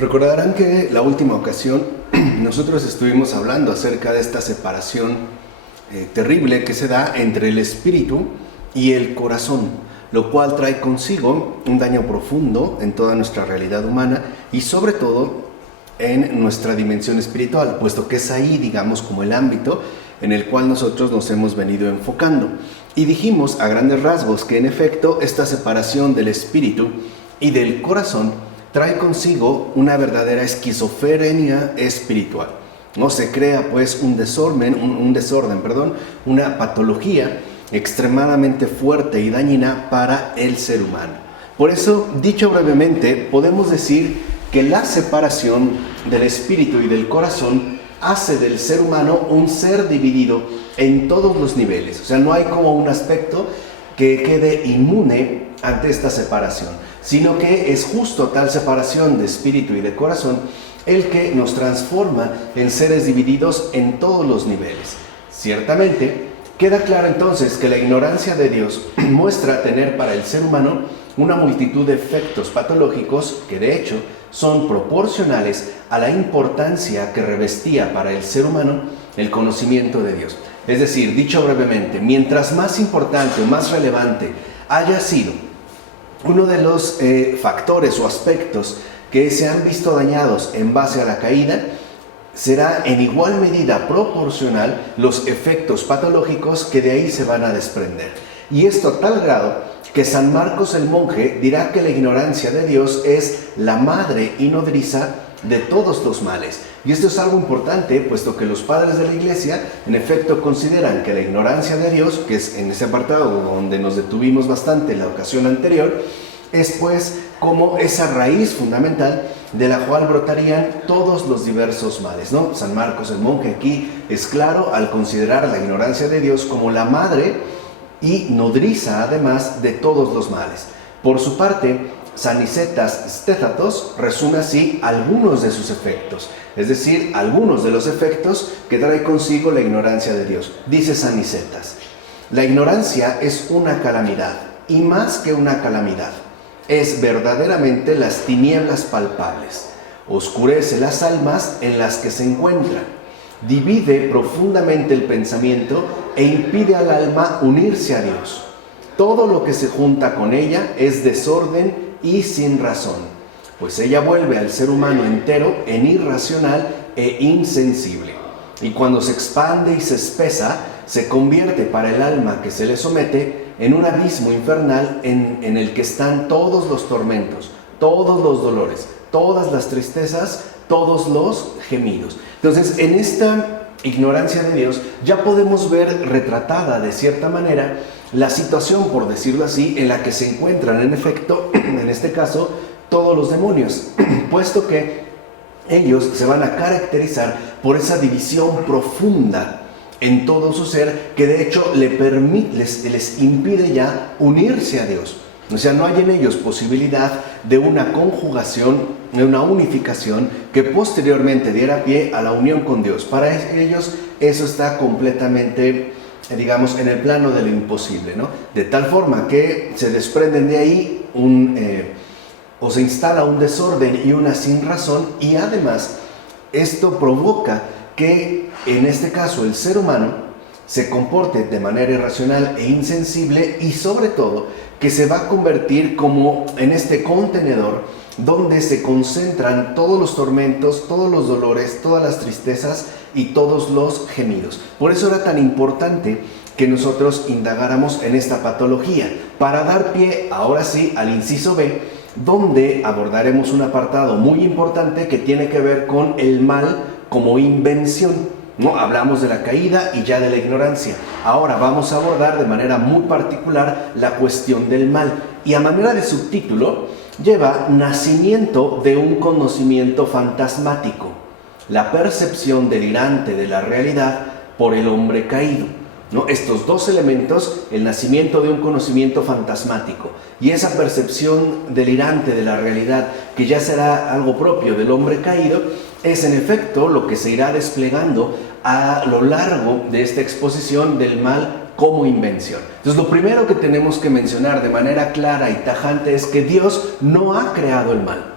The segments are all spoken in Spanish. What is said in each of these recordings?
Recordarán que la última ocasión nosotros estuvimos hablando acerca de esta separación terrible que se da entre el espíritu y el corazón, lo cual trae consigo un daño profundo en toda nuestra realidad humana y sobre todo en nuestra dimensión espiritual, puesto que es ahí, digamos, como el ámbito en el cual nosotros nos hemos venido enfocando. Y dijimos a grandes rasgos que en efecto esta separación del espíritu y del corazón trae consigo una verdadera esquizofrenia espiritual. No se crea pues un desorden, una patología extremadamente fuerte y dañina para el ser humano. Por eso, dicho brevemente, podemos decir que la separación del espíritu y del corazón hace del ser humano un ser dividido en todos los niveles. O sea, no hay como un aspecto que quede inmune ante esta separación, sino que es justo tal separación de espíritu y de corazón el que nos transforma en seres divididos en todos los niveles. Ciertamente, queda claro entonces que la ignorancia de Dios muestra tener para el ser humano una multitud de efectos patológicos que de hecho son proporcionales a la importancia que revestía para el ser humano el conocimiento de Dios. Es decir, dicho brevemente, mientras más importante o más relevante haya sido uno de los factores o aspectos que se han visto dañados en base a la caída, será en igual medida proporcional los efectos patológicos que de ahí se van a desprender. Y esto a tal grado que San Marcos el monje dirá que la ignorancia de Dios es la madre y nodriza de todos los males. Y esto es algo importante, puesto que los padres de la Iglesia, en efecto, consideran que la ignorancia de Dios, que es en ese apartado donde nos detuvimos bastante en la ocasión anterior, es pues como esa raíz fundamental de la cual brotarían todos los diversos males, ¿no? San Marcos el monje aquí es claro al considerar la ignorancia de Dios como la madre y nodriza además de todos los males. Por su parte, Sanicetas Stézatos resume así algunos de sus efectos, es decir, algunos de los efectos que trae consigo la ignorancia de Dios. Dice Sanicetas: la ignorancia es una calamidad, y más que una calamidad, es verdaderamente las tinieblas palpables. Oscurece las almas en las que se encuentran, divide profundamente el pensamiento e impide al alma unirse a Dios. Todo lo que se junta con ella es desorden y sin razón, pues ella vuelve al ser humano entero en irracional e insensible. Y cuando se expande y se espesa, se convierte para el alma que se le somete en un abismo infernal en el que están todos los tormentos, todos los dolores, todas las tristezas, todos los gemidos. Entonces, en esta ignorancia de Dios ya podemos ver retratada de cierta manera la situación, por decirlo así, en la que se encuentran en efecto, en este caso, todos los demonios, puesto que ellos se van a caracterizar por esa división profunda en todo su ser que de hecho les impide ya unirse a Dios. O sea, no hay en ellos posibilidad de una conjugación, de una unificación que posteriormente diera pie a la unión con Dios. Para ellos eso está completamente, digamos, en el plano de lo imposible, ¿no? De tal forma que se desprenden de ahí o se instala un desorden y una sinrazón, y además esto provoca que en este caso el ser humano se comporte de manera irracional e insensible, y sobre todo que se va a convertir como en este contenedor donde se concentran todos los tormentos, todos los dolores, todas las tristezas y todos los gemidos. Por eso era tan importante que nosotros indagáramos en esta patología, para dar pie ahora sí al inciso B, donde abordaremos un apartado muy importante que tiene que ver con el mal como invención. No, hablamos de la caída y ya de la ignorancia. Ahora vamos a abordar de manera muy particular la cuestión del mal. Y a manera de subtítulo, lleva nacimiento de un conocimiento fantasmático, la percepción delirante de la realidad por el hombre caído. ¿No? Estos dos elementos, el nacimiento de un conocimiento fantasmático y esa percepción delirante de la realidad, que ya será algo propio del hombre caído, es en efecto lo que se irá desplegando a lo largo de esta exposición del mal como invención. Entonces, lo primero que tenemos que mencionar de manera clara y tajante es que Dios no ha creado el mal.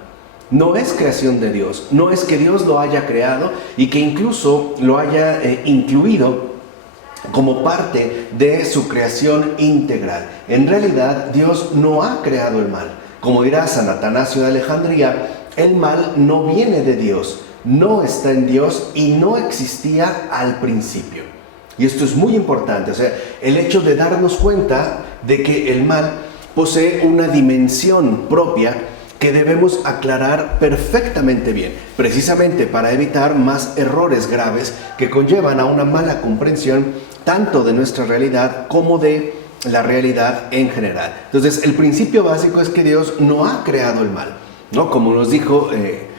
no es creación de Dios, no es que Dios lo haya creado y que incluso lo haya incluido como parte de su creación integral. En realidad, Dios no ha creado el mal. Como dirá San Atanasio de Alejandría, el mal no viene de Dios, no está en Dios y no existía al principio. Y esto es muy importante, o sea, el hecho de darnos cuenta de que el mal posee una dimensión propia que debemos aclarar perfectamente bien, precisamente para evitar más errores graves que conllevan a una mala comprensión tanto de nuestra realidad como de la realidad en general. Entonces, el principio básico es que Dios no ha creado el mal, ¿no? Como nos dijo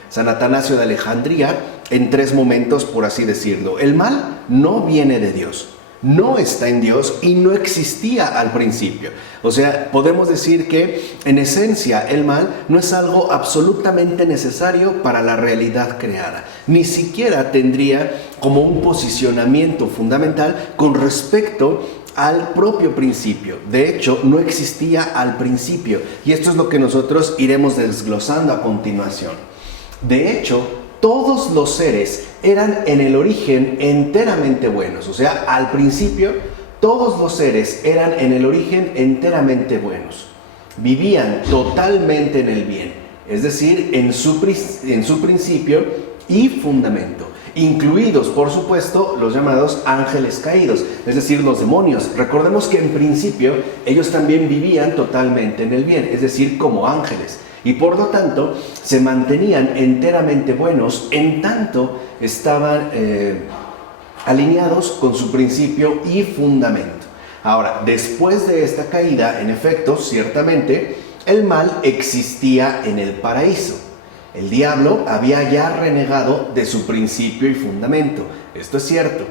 San Atanasio de Alejandría en 3 momentos, por así decirlo. El mal no viene de Dios, no está en Dios y no existía al principio. O sea, podemos decir que en esencia el mal no es algo absolutamente necesario para la realidad creada. Ni siquiera tendría como un posicionamiento fundamental con respecto al propio principio. De hecho, no existía al principio. Y esto es lo que nosotros iremos desglosando a continuación. De hecho, todos los seres eran en el origen enteramente buenos. O sea, al principio, todos los seres eran en el origen enteramente buenos. Vivían totalmente en el bien, es decir, en su principio y fundamento. Incluidos, por supuesto, los llamados ángeles caídos, es decir, los demonios. Recordemos que en principio ellos también vivían totalmente en el bien, es decir, como ángeles. Y por lo tanto, se mantenían enteramente buenos en tanto estaban alineados con su principio y fundamento. Ahora, después de esta caída, en efecto, ciertamente, el mal existía en el paraíso. El diablo había ya renegado de su principio y fundamento. Esto es cierto.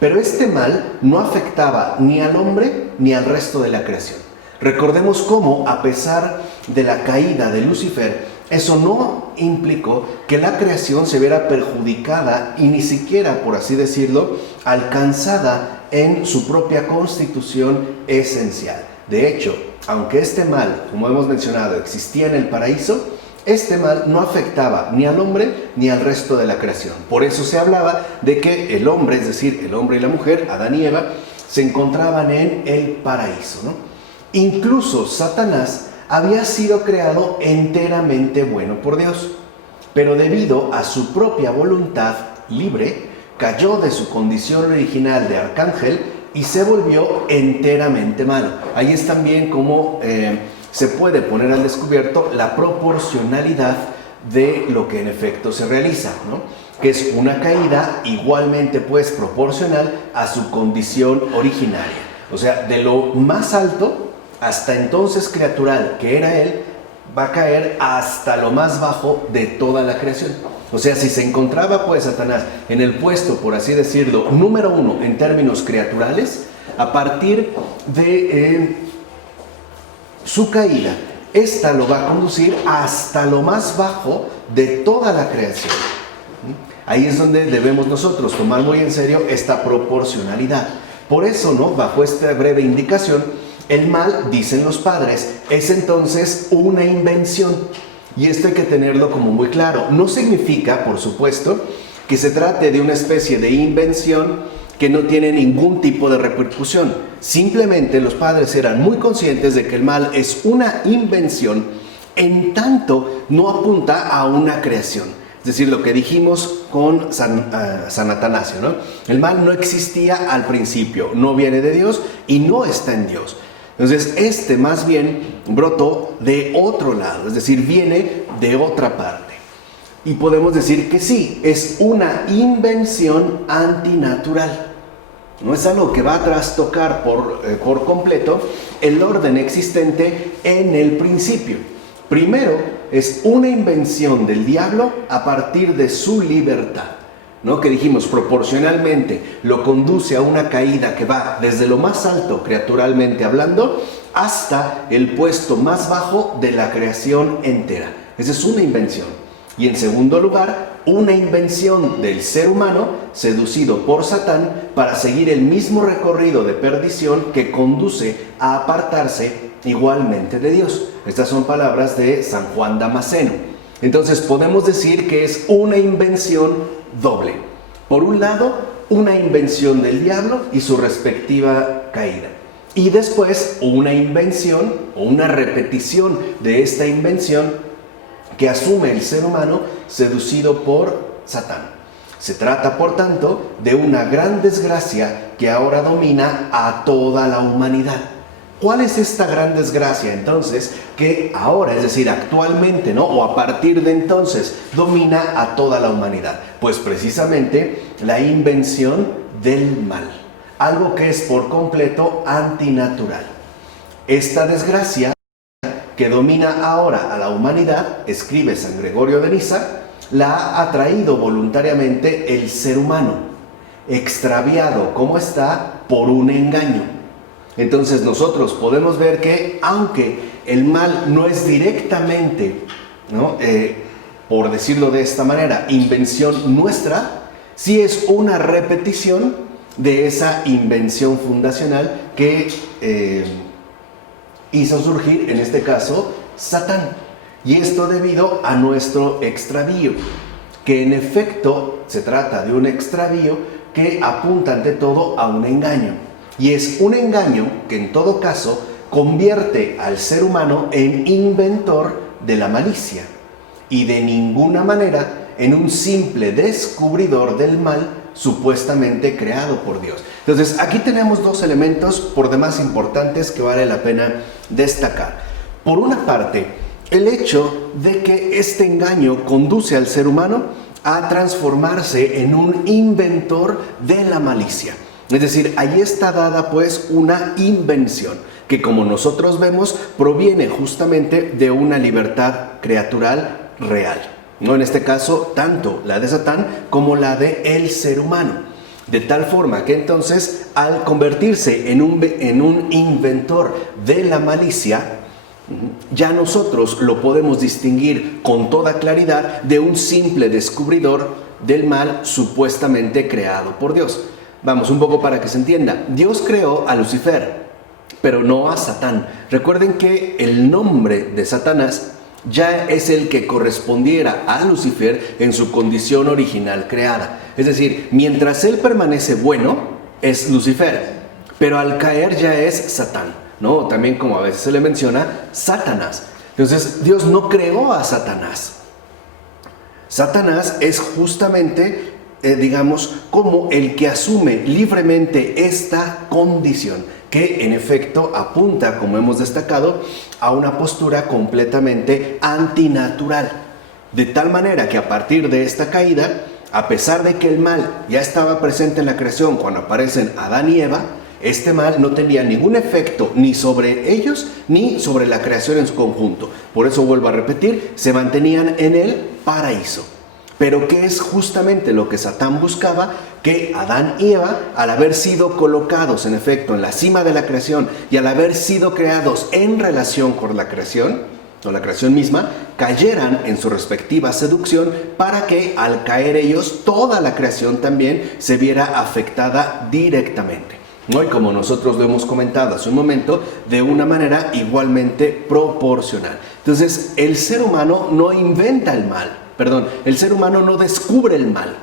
Pero este mal no afectaba ni al hombre ni al resto de la creación. Recordemos cómo, a pesar de la caída de Lucifer, eso no implicó que la creación se viera perjudicada y ni siquiera, por así decirlo, alcanzada en su propia constitución esencial. De hecho, aunque este mal, como hemos mencionado, existía en el paraíso, este mal no afectaba ni al hombre ni al resto de la creación. Por eso se hablaba de que el hombre, es decir, el hombre y la mujer, Adán y Eva, se encontraban en el paraíso, ¿no? Incluso Satanás había sido creado enteramente bueno por Dios, pero debido a su propia voluntad libre, cayó de su condición original de arcángel y se volvió enteramente malo. Ahí es también como se puede poner al descubierto la proporcionalidad de lo que en efecto se realiza, ¿no? Que es una caída igualmente pues proporcional a su condición originaria. O sea, de lo más alto hasta entonces criatural que era él, va a caer hasta lo más bajo de toda la creación. O sea, si se encontraba pues Satanás en el puesto, por así decirlo, número 1 en términos criaturales, a partir de su caída, esta lo va a conducir hasta lo más bajo de toda la creación. Ahí es donde debemos nosotros tomar muy en serio esta proporcionalidad. Por eso, ¿no?, bajo esta breve indicación, el mal, dicen los padres, es entonces una invención. Y esto hay que tenerlo como muy claro. No significa, por supuesto, que se trate de una especie de invención que no tiene ningún tipo de repercusión. Simplemente los padres eran muy conscientes de que el mal es una invención en tanto no apunta a una creación. Es decir, lo que dijimos con San Atanasio, ¿no? El mal no existía al principio, no viene de Dios y no está en Dios. Entonces, este más bien brotó de otro lado, es decir, viene de otra parte. Y podemos decir que sí, es una invención antinatural. No es algo que va a trastocar por completo el orden existente en el principio. Primero, es una invención del diablo a partir de su libertad, ¿no? Que dijimos, proporcionalmente lo conduce a una caída que va desde lo más alto, criaturalmente hablando, hasta el puesto más bajo de la creación entera. Esa es una invención. Y en segundo lugar, una invención del ser humano seducido por Satán para seguir el mismo recorrido de perdición que conduce a apartarse igualmente de Dios. Estas son palabras de San Juan Damasceno. Entonces podemos decir que es una invención doble. Por un lado, una invención del diablo y su respectiva caída. Y después una invención o una repetición de esta invención que asume el ser humano seducido por Satán. Se trata, por tanto, de una gran desgracia que ahora domina a toda la humanidad. ¿Cuál es esta gran desgracia entonces que ahora, es decir, actualmente, ¿no? O a partir de entonces, domina a toda la humanidad? Pues precisamente la invención del mal, algo que es por completo antinatural. Esta desgracia que domina ahora a la humanidad, escribe San Gregorio de Nisa, la ha atraído voluntariamente el ser humano, extraviado como está por un engaño. Entonces nosotros podemos ver que aunque el mal no es directamente, ¿no? Por decirlo de esta manera, invención nuestra, sí es una repetición de esa invención fundacional que hizo surgir, en este caso, Satán. Y esto debido a nuestro extravío, que en efecto se trata de un extravío que apunta ante todo a un engaño. Y es un engaño que en todo caso convierte al ser humano en inventor de la malicia y de ninguna manera en un simple descubridor del mal supuestamente creado por Dios. Entonces aquí tenemos dos elementos por demás importantes que vale la pena destacar. Por una parte, el hecho de que este engaño conduce al ser humano a transformarse en un inventor de la malicia. Es decir, ahí está dada pues una invención que, como nosotros vemos, proviene justamente de una libertad creatural real, ¿no? En este caso, tanto la de Satán como la de el ser humano. De tal forma que entonces, al convertirse en un inventor de la malicia, ya nosotros lo podemos distinguir con toda claridad de un simple descubridor del mal supuestamente creado por Dios. Vamos, un poco para que se entienda. Dios creó a Lucifer, pero no a Satán. Recuerden que el nombre de Satanás ya es el que correspondiera a Lucifer en su condición original creada. Es decir, mientras él permanece bueno, es Lucifer, pero al caer ya es Satán, ¿no? También, como a veces se le menciona, Satanás. Entonces, Dios no creó a Satanás. Satanás es justamente digamos, como el que asume libremente esta condición, que en efecto apunta, como hemos destacado, a una postura completamente antinatural. De tal manera que a partir de esta caída, a pesar de que el mal ya estaba presente en la creación cuando aparecen Adán y Eva, este mal no tenía ningún efecto ni sobre ellos ni sobre la creación en su conjunto. Por eso vuelvo a repetir, se mantenían en el paraíso. Pero ¿qué es justamente lo que Satán buscaba? Que Adán y Eva, al haber sido colocados en efecto en la cima de la creación y al haber sido creados en relación con la creación, o la creación misma, cayeran en su respectiva seducción para que al caer ellos, toda la creación también se viera afectada directamente, ¿no? Y como nosotros lo hemos comentado hace un momento, de una manera igualmente proporcional. Entonces, el ser humano no inventa el mal. El ser humano no descubre el mal,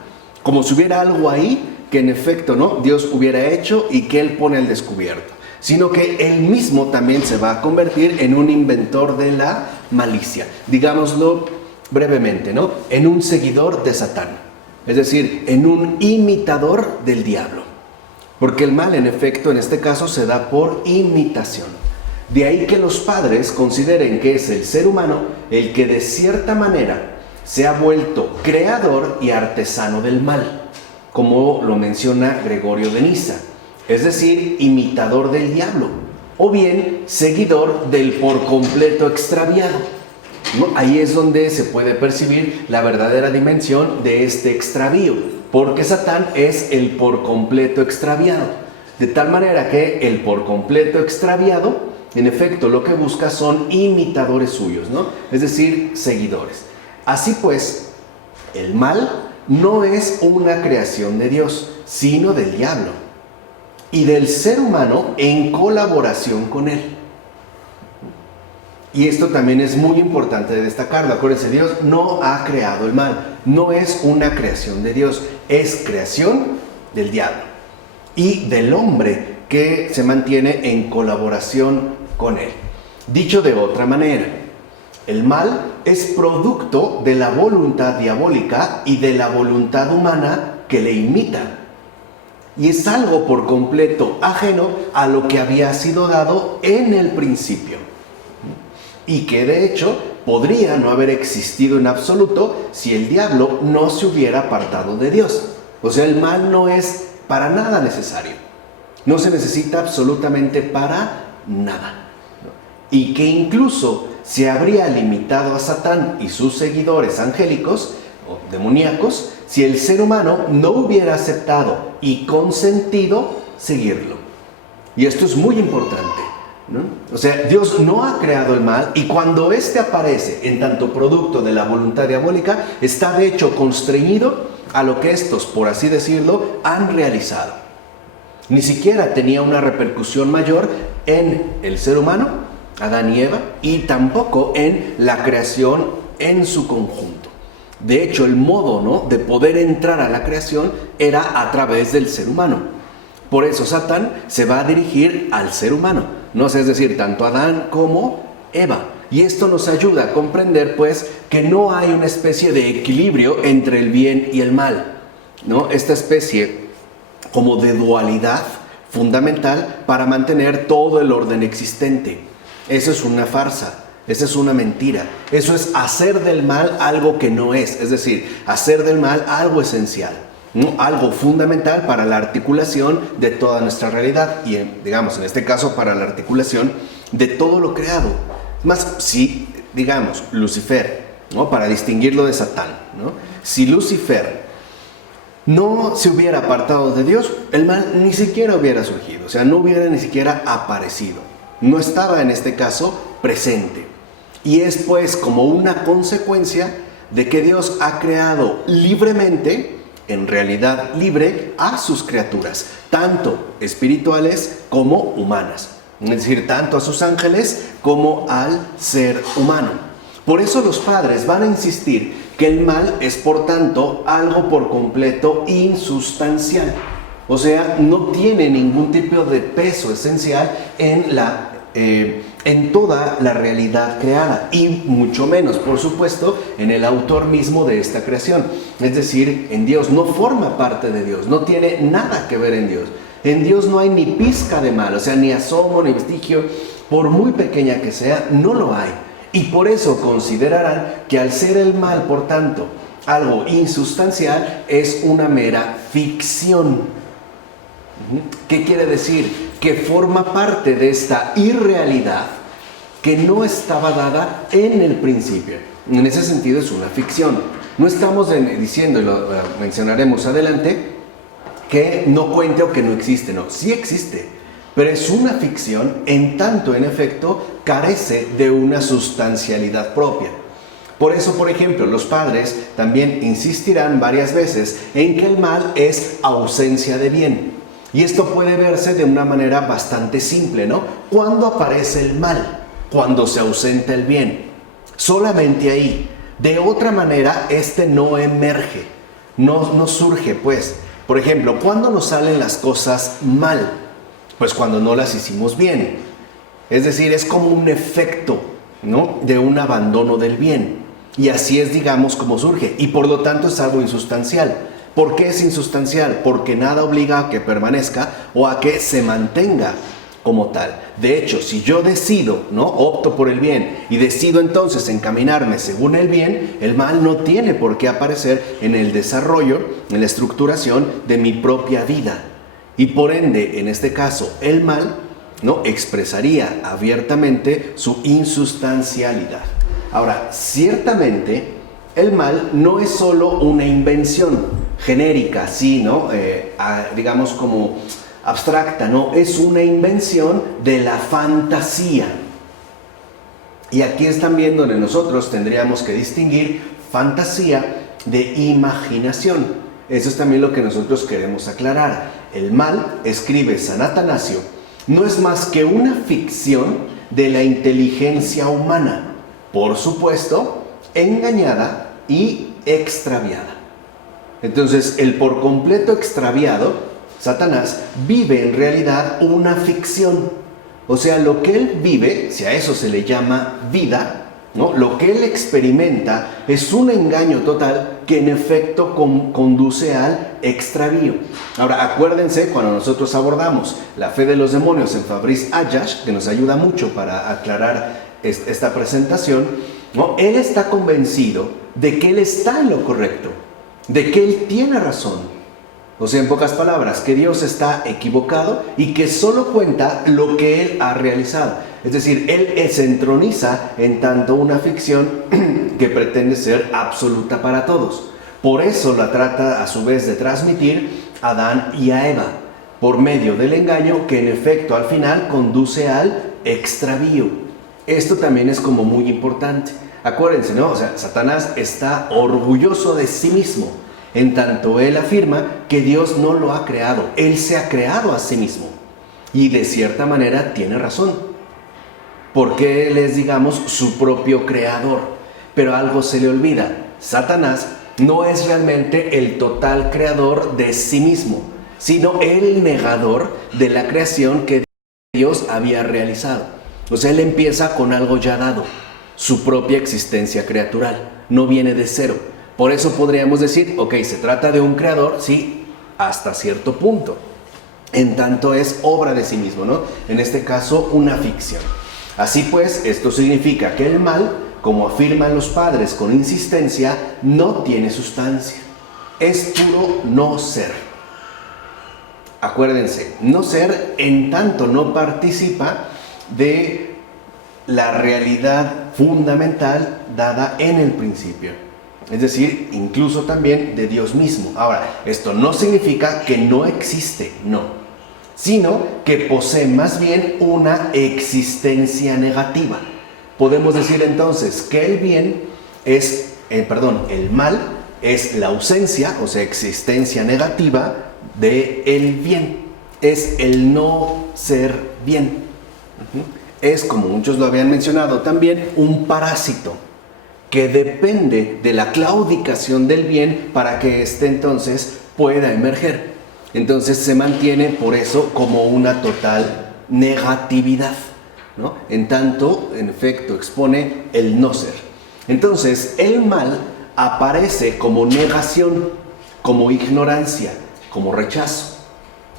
como si hubiera algo ahí que en efecto, ¿no?, Dios hubiera hecho y que Él pone al descubierto, sino que Él mismo también se va a convertir en un inventor de la malicia, digámoslo brevemente, ¿no?, en un seguidor de Satán, es decir, en un imitador del diablo, porque el mal en efecto en este caso se da por imitación. De ahí que los padres consideren que es el ser humano el que de cierta manera se ha vuelto creador y artesano del mal, como lo menciona Gregorio de Nisa, es decir, imitador del diablo, o bien seguidor del por completo extraviado, ¿no? Ahí es donde se puede percibir la verdadera dimensión de este extravío, porque Satán es el por completo extraviado, de tal manera que el por completo extraviado, en efecto, lo que busca son imitadores suyos, ¿no? Es decir, seguidores. Así pues, el mal no es una creación de Dios, sino del diablo y del ser humano en colaboración con él. Y esto también es muy importante de destacarlo. Acuérdense, Dios no ha creado el mal. No es una creación de Dios, es creación del diablo y del hombre que se mantiene en colaboración con él. Dicho de otra manera, el mal es producto de la voluntad diabólica y de la voluntad humana que le imita. Y es algo por completo ajeno a lo que había sido dado en el principio. Y que de hecho podría no haber existido en absoluto si el diablo no se hubiera apartado de Dios. O sea, el mal no es para nada necesario. No se necesita absolutamente para nada. Y que incluso se habría limitado a Satán y sus seguidores angélicos o demoníacos si el ser humano no hubiera aceptado y consentido seguirlo. Y esto es muy importante, ¿no? O sea, Dios no ha creado el mal y cuando éste aparece en tanto producto de la voluntad diabólica, está de hecho constreñido a lo que estos, por así decirlo, han realizado. Ni siquiera tenía una repercusión mayor en el ser humano, Adán y Eva, y tampoco en la creación en su conjunto. De hecho, el modo, ¿no?, de poder entrar a la creación era a través del ser humano. Por eso Satán se va a dirigir al ser humano, ¿no? Es decir, tanto Adán como Eva. Y esto nos ayuda a comprender, pues, que no hay una especie de equilibrio entre el bien y el mal, ¿no? Esta especie como de dualidad fundamental para mantener todo el orden existente. Eso es una farsa, esa es una mentira. Eso es hacer del mal algo que no es decir, hacer del mal algo esencial, ¿no? Algo fundamental para la articulación de toda nuestra realidad y, digamos, en este caso, para la articulación de todo lo creado. Más si, digamos, Lucifer, ¿no?, para distinguirlo de Satán, ¿no?, si Lucifer no se hubiera apartado de Dios, el mal ni siquiera hubiera surgido, o sea, no hubiera ni siquiera aparecido. No estaba en este caso presente. Y es pues como una consecuencia de que Dios ha creado libremente, en realidad libre, a sus criaturas, tanto espirituales como humanas. Es decir, tanto a sus ángeles como al ser humano. Por eso los padres van a insistir que el mal es, por tanto, algo por completo insustancial. O sea, no tiene ningún tipo de peso esencial en toda la realidad creada y mucho menos, por supuesto, en el autor mismo de esta creación. Es decir, en Dios, no forma parte de Dios, no tiene nada que ver en Dios. En Dios no hay ni pizca de mal, o sea, ni asomo, ni vestigio, por muy pequeña que sea, no lo hay. Y por eso considerarán que al ser el mal, por tanto, algo insustancial, es una mera ficción. ¿Qué quiere decir? Que forma parte de esta irrealidad que no estaba dada en el principio. En ese sentido es una ficción. No estamos diciendo, y lo mencionaremos adelante, que no cuente o que no existe. No, sí existe, pero es una ficción en tanto, en efecto, carece de una sustancialidad propia. Por eso, por ejemplo, los padres también insistirán varias veces en que el mal es ausencia de bien. Y esto puede verse de una manera bastante simple, ¿no? ¿Cuándo aparece el mal? Cuando se ausenta el bien. Solamente ahí. De otra manera, este no emerge, no surge, pues. Por ejemplo, ¿cuándo nos salen las cosas mal? Pues cuando no las hicimos bien. Es decir, es como un efecto, ¿no?, de un abandono del bien. Y así es, digamos, como surge. Y por lo tanto es algo insustancial. ¿Por qué es insustancial? Porque nada obliga a que permanezca o a que se mantenga como tal. De hecho, si yo decido, ¿no?, opto por el bien y decido entonces encaminarme según el bien, el mal no tiene por qué aparecer en el desarrollo, en la estructuración de mi propia vida. Y por ende, en este caso, el mal, ¿no?, expresaría abiertamente su insustancialidad. Ahora, ciertamente, el mal no es solo una invención genérica, sí, ¿no?, digamos como abstracta, no, es una invención de la fantasía. Y aquí es también donde nosotros tendríamos que distinguir fantasía de imaginación. Eso es también lo que nosotros queremos aclarar. El mal, escribe San Atanasio, no es más que una ficción de la inteligencia humana, por supuesto, engañada y extraviada. Entonces, el por completo extraviado, Satanás, vive en realidad una ficción. O sea, lo que él vive, si a eso se le llama vida, ¿no? Lo que él experimenta es un engaño total que en efecto conduce al extravío. Ahora, acuérdense cuando nosotros abordamos la fe de los demonios en Fabrice Ayash, que nos ayuda mucho para aclarar esta presentación, ¿no? Él está convencido de que él está en lo correcto, de que él tiene razón. O sea, en pocas palabras, que Dios está equivocado y que solo cuenta lo que Él ha realizado. Es decir, Él se entroniza en tanto una ficción que pretende ser absoluta para todos. Por eso la trata a su vez de transmitir a Adán y a Eva, por medio del engaño que en efecto al final conduce al extravío. Esto también es como muy importante. Acuérdense, ¿no? O sea, Satanás está orgulloso de sí mismo. En tanto él afirma que Dios no lo ha creado, él se ha creado a sí mismo. Y de cierta manera tiene razón, porque él es, digamos, su propio creador. Pero algo se le olvida, Satanás no es realmente el total creador de sí mismo, sino el negador de la creación que Dios había realizado. O sea, él empieza con algo ya dado, su propia existencia creatural, no viene de cero. Por eso podríamos decir, ok, se trata de un creador, sí, hasta cierto punto. En tanto es obra de sí mismo, ¿no? En este caso, una ficción. Así pues, esto significa que el mal, como afirman los padres con insistencia, no tiene sustancia. Es puro no ser. Acuérdense, no ser en tanto no participa de la realidad fundamental dada en el principio. Es decir, incluso también de Dios mismo. Ahora, esto no significa que no existe, no, sino que posee más bien una existencia negativa. Podemos decir entonces que el mal es la ausencia, o sea, existencia negativa del bien. Es el no ser bien. Es, como muchos lo habían mencionado también, un parásito que depende de la claudicación del bien para que éste entonces pueda emerger. Entonces se mantiene por eso como una total negatividad, ¿no? En tanto, en efecto, expone el no ser. Entonces, el mal aparece como negación, como ignorancia, como rechazo,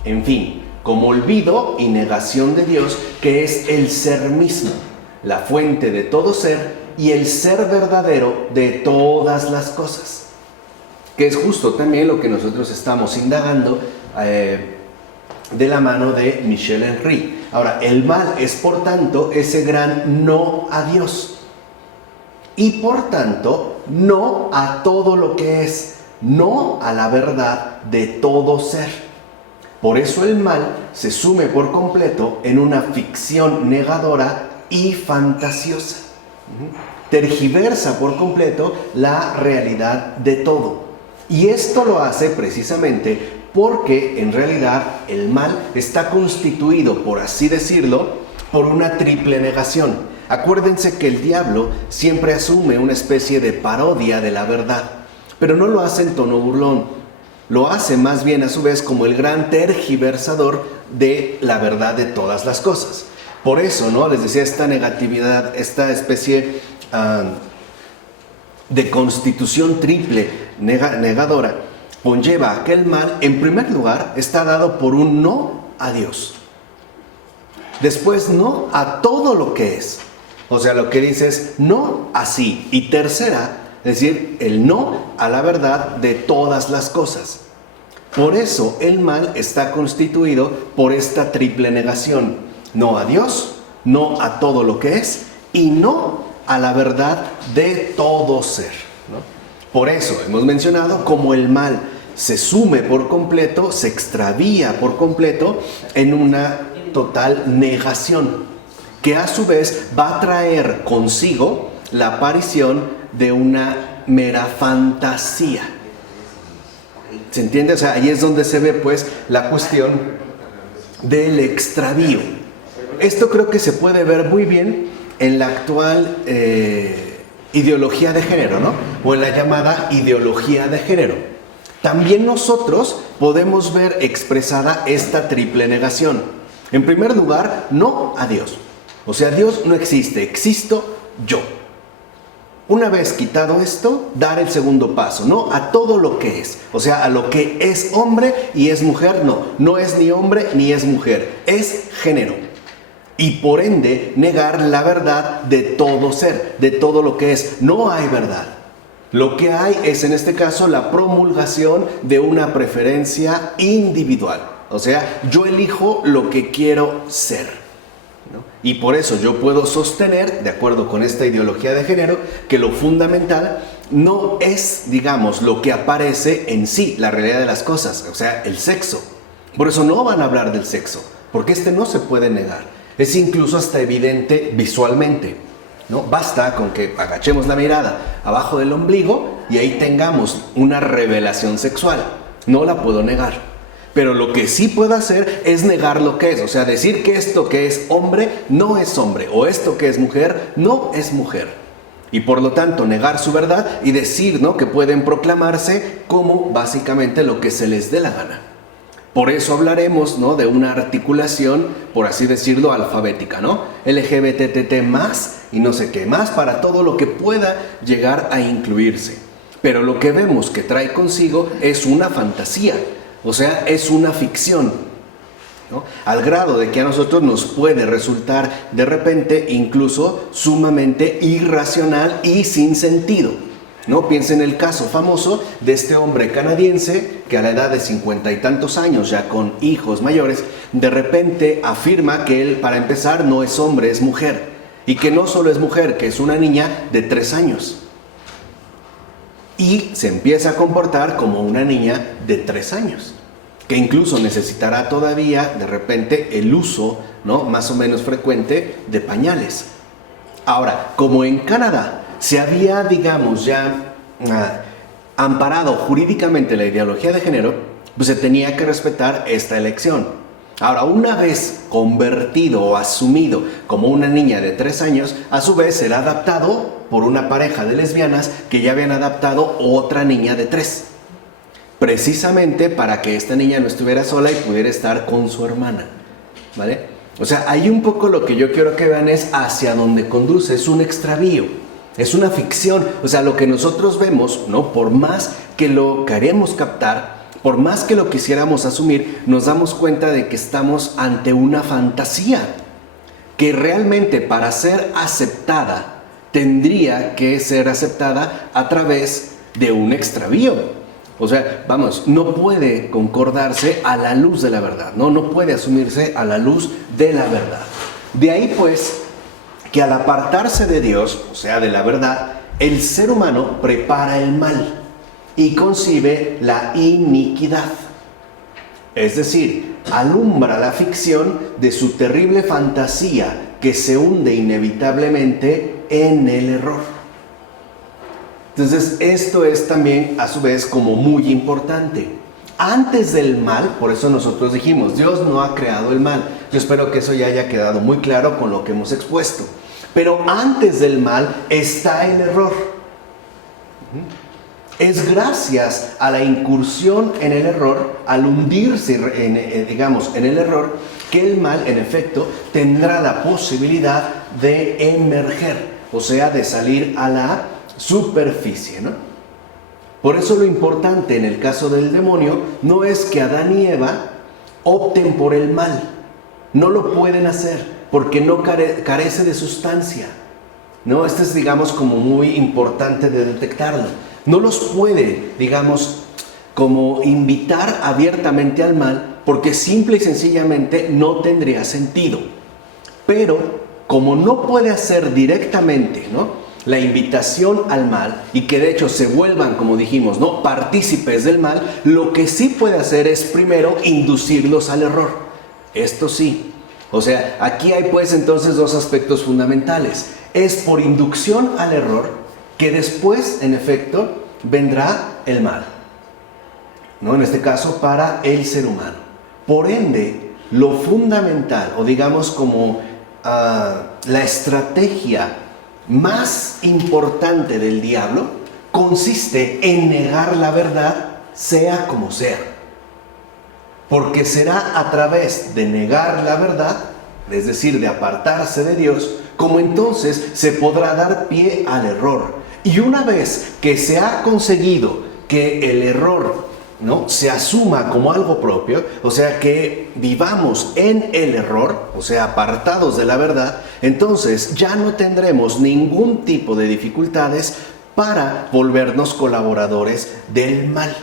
en fin, como olvido y negación de Dios, que es el ser mismo, la fuente de todo ser y el ser verdadero de todas las cosas, que es justo también lo que nosotros estamos indagando de la mano de Michel Henry. Ahora, el mal es por tanto ese gran no a Dios y por tanto no a todo lo que es, no a la verdad de todo ser. Por eso el mal se sume por completo en una ficción negadora y fantasiosa. Tergiversa por completo la realidad de todo. Y esto lo hace precisamente porque en realidad el mal está constituido, por así decirlo, por una triple negación. Acuérdense que el diablo siempre asume una especie de parodia de la verdad, pero no lo hace en tono burlón. Lo hace más bien a su vez como el gran tergiversador de la verdad de todas las cosas. Por eso, ¿no? Les decía, esta negatividad, esta especie de constitución triple negadora, conlleva a que el mal, en primer lugar, está dado por un no a Dios. Después, no a todo lo que es. O sea, lo que dice es no a sí. Y tercera, es decir, el no a la verdad de todas las cosas. Por eso, el mal está constituido por esta triple negación. No a Dios, no a todo lo que es y no a la verdad de todo ser, ¿no? Por eso hemos mencionado cómo el mal se sume por completo, se extravía por completo en una total negación, que a su vez va a traer consigo la aparición de una mera fantasía. ¿Se entiende? O sea, ahí es donde se ve pues la cuestión del extravío. esto creo que se puede ver muy bien en la actual ideología de género, ¿no? O en la llamada ideología de género. También nosotros podemos ver expresada esta triple negación. En primer lugar, no a Dios. O sea, Dios no existe, existo yo. Una vez quitado esto, dar el segundo paso, ¿no? A todo lo que es. O sea, a lo que es hombre y es mujer, no es ni hombre ni es mujer, es género. Y por ende, negar la verdad de todo ser, de todo lo que es. No hay verdad. Lo que hay es, en este caso, la promulgación de una preferencia individual. O sea, yo elijo lo que quiero ser, ¿no? Y por eso yo puedo sostener, de acuerdo con esta ideología de género, que lo fundamental no es, digamos, lo que aparece en sí, la realidad de las cosas, o sea, el sexo. Por eso no van a hablar del sexo, porque este no se puede negar. Es incluso hasta evidente visualmente, ¿no? Basta con que agachemos la mirada abajo del ombligo y ahí tengamos una revelación sexual. No la puedo negar. Pero lo que sí puedo hacer es negar lo que es. O sea, decir que esto que es hombre no es hombre. O esto que es mujer no es mujer. Y por lo tanto negar su verdad y decir, ¿no?, que pueden proclamarse como básicamente lo que se les dé la gana. Por eso hablaremos, ¿no?, de una articulación, por así decirlo, alfabética, ¿no? LGBTT más y no sé qué más para todo lo que pueda llegar a incluirse. Pero lo que vemos que trae consigo es una fantasía, o sea, es una ficción, ¿no? Al grado de que a nosotros nos puede resultar de repente incluso sumamente irracional y sin sentido, ¿no? Piensen en el caso famoso de este hombre canadiense que a la edad de 50 y tantos años, ya con hijos mayores, de repente afirma que él, para empezar, no es hombre, es mujer. Y que no solo es mujer, que es una niña de 3 años. Y se empieza a comportar como una niña de 3 años. Que incluso necesitará todavía, de repente, el uso, ¿no?, más o menos frecuente de pañales. Ahora, como en Canadá se había, digamos, ya amparado jurídicamente la ideología de género, pues se tenía que respetar esta elección. Ahora, una vez convertido o asumido como una niña de 3 años, a su vez será adaptado por una pareja de lesbianas que ya habían adaptado otra niña de 3. Precisamente para que esta niña no estuviera sola y pudiera estar con su hermana, ¿vale? O sea, ahí un poco lo que yo quiero que vean es hacia dónde conduce, es un extravío. Es una ficción, o sea, lo que nosotros vemos, ¿no?, por más que lo queremos captar, por más que lo quisiéramos asumir, nos damos cuenta de que estamos ante una fantasía que realmente, para ser aceptada, tendría que ser aceptada a través de un extravío. O sea, vamos, no puede concordarse a la luz de la verdad, no puede asumirse a la luz de la verdad. De ahí pues que al apartarse de Dios, o sea, de la verdad, el ser humano prepara el mal y concibe la iniquidad. Es decir, alumbra la ficción de su terrible fantasía que se hunde inevitablemente en el error. Entonces, esto es también, a su vez, como muy importante. Antes del mal, por eso nosotros dijimos, Dios no ha creado el mal. Yo espero que eso ya haya quedado muy claro con lo que hemos expuesto. Pero antes del mal está el error. Es gracias a la incursión en el error, al hundirse, digamos, en el error, que el mal, en efecto, tendrá la posibilidad de emerger, o sea, de salir a la superficie, ¿no? Por eso lo importante en el caso del demonio no es que Adán y Eva opten por el mal. No lo pueden hacer porque no carece de sustancia, ¿no? Esto es, digamos, como muy importante de detectarlo. No los puede, digamos, como invitar abiertamente al mal porque simple y sencillamente no tendría sentido. Pero como no puede hacer directamente, ¿no?, la invitación al mal y que de hecho se vuelvan, como dijimos, ¿no?, partícipes del mal, lo que sí puede hacer es primero inducirlos al error. Esto sí. O sea, aquí hay pues entonces dos aspectos fundamentales. Es por inducción al error que después, en efecto, vendrá el mal, ¿no?, en este caso para el ser humano. Por ende, lo fundamental, o digamos como la estrategia más importante del diablo consiste en negar la verdad, sea como sea. Porque será a través de negar la verdad, es decir, de apartarse de Dios, como entonces se podrá dar pie al error. Y una vez que se ha conseguido que el error, ¿no?, se asuma como algo propio, o sea, que vivamos en el error, o sea, apartados de la verdad, entonces ya no tendremos ningún tipo de dificultades para volvernos colaboradores del mal.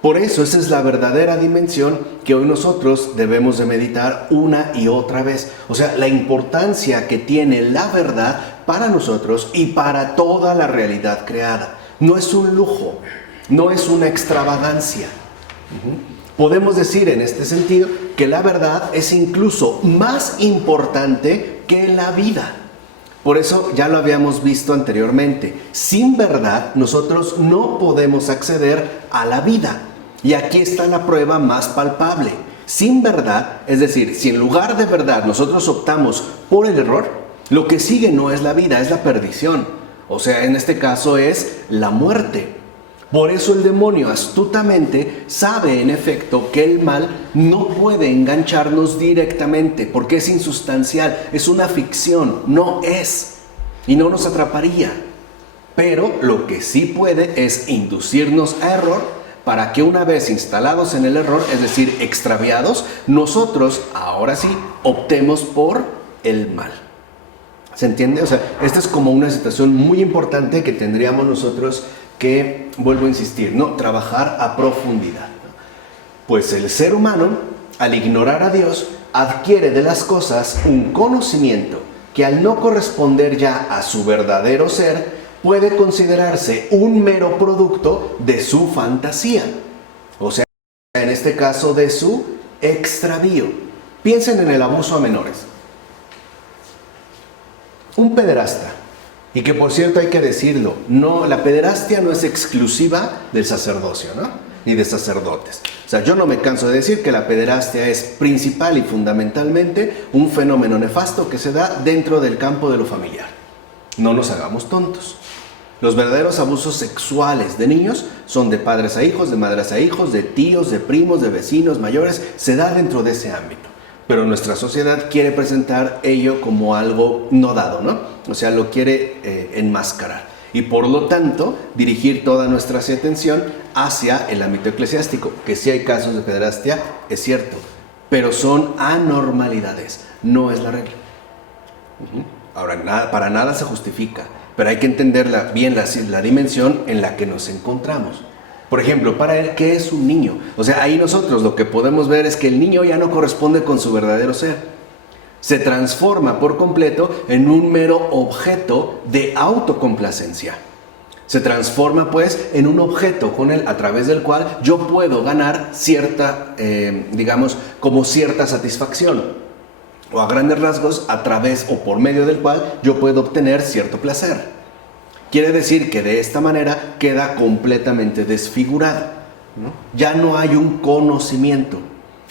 Por eso esa es la verdadera dimensión que hoy nosotros debemos de meditar una y otra vez. O sea, la importancia que tiene la verdad para nosotros y para toda la realidad creada. No es un lujo, no es una extravagancia. Podemos decir en este sentido que la verdad es incluso más importante que la vida. Por eso ya lo habíamos visto anteriormente. Sin verdad nosotros no podemos acceder a la vida. Y aquí está la prueba más palpable. Sin verdad, es decir, si en lugar de verdad nosotros optamos por el error, lo que sigue no es la vida, es la perdición. O sea, en este caso es la muerte. Por eso el demonio astutamente sabe en efecto que el mal no puede engancharnos directamente, porque es insustancial, es una ficción, no es, y no nos atraparía. Pero lo que sí puede es inducirnos a error, para que una vez instalados en el error, es decir, extraviados, nosotros, ahora sí, optemos por el mal. ¿Se entiende? O sea, esta es como una situación muy importante que tendríamos nosotros que, vuelvo a insistir, ¿no?, trabajar a profundidad. Pues el ser humano, al ignorar a Dios, adquiere de las cosas un conocimiento que al no corresponder ya a su verdadero ser, puede considerarse un mero producto de su fantasía. O sea, en este caso de su extravío. Piensen en el abuso a menores. Un pederasta, y que por cierto hay que decirlo, no, la pederastia no es exclusiva del sacerdocio, ¿no?, ni de sacerdotes. O sea, yo no me canso de decir que la pederastia es principal y fundamentalmente un fenómeno nefasto que se da dentro del campo de lo familiar. No nos hagamos tontos. Los verdaderos abusos sexuales de niños son de padres a hijos, de madres a hijos, de tíos, de primos, de vecinos mayores, se da dentro de ese ámbito. Pero nuestra sociedad quiere presentar ello como algo no dado, ¿no? O sea, lo quiere enmascarar. Y por lo tanto, dirigir toda nuestra atención hacia el ámbito eclesiástico, que sí hay casos de pederastia, es cierto, pero son anormalidades, no es la regla. Ahora, para nada se justifica, pero hay que entender bien la dimensión en la que nos encontramos. Por ejemplo, para él, ¿qué es un niño? O sea, ahí nosotros lo que podemos ver es que el niño ya no corresponde con su verdadero ser. Se transforma por completo en un mero objeto de autocomplacencia. Se transforma pues en un objeto a través del cual yo puedo ganar cierta, como cierta satisfacción. O a grandes rasgos, a través o por medio del cual yo puedo obtener cierto placer. Quiere decir que de esta manera queda completamente desfigurado, ¿no? Ya no hay un conocimiento,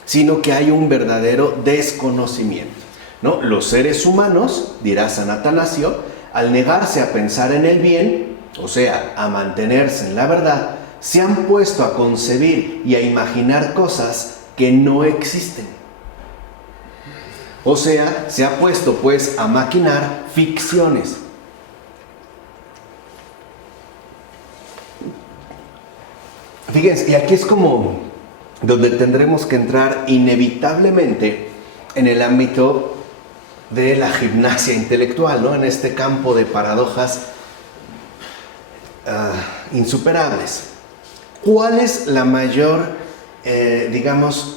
sino que hay un verdadero desconocimiento, ¿no? Los seres humanos, dirá San Atanasio, al negarse a pensar en el bien, o sea, a mantenerse en la verdad, se han puesto a concebir y a imaginar cosas que no existen. O sea, se ha puesto pues a maquinar ficciones. Fíjense, y aquí es como donde tendremos que entrar inevitablemente en el ámbito de la gimnasia intelectual, ¿no? En este campo de paradojas insuperables. ¿Cuál es la mayor,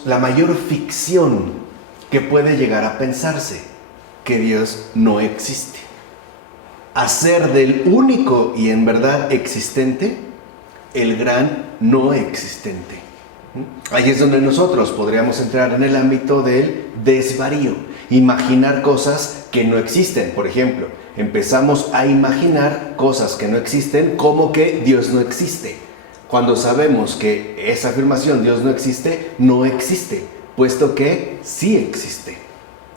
la mayor ficción que puede llegar a pensarse? Que Dios no existe. Hacer del único y en verdad existente el gran no existente. Ahí es donde nosotros podríamos entrar en el ámbito del desvarío, imaginar cosas que no existen. Por ejemplo, empezamos a imaginar cosas que no existen, como que Dios no existe, cuando sabemos que esa afirmación, Dios no existe, puesto que sí existe.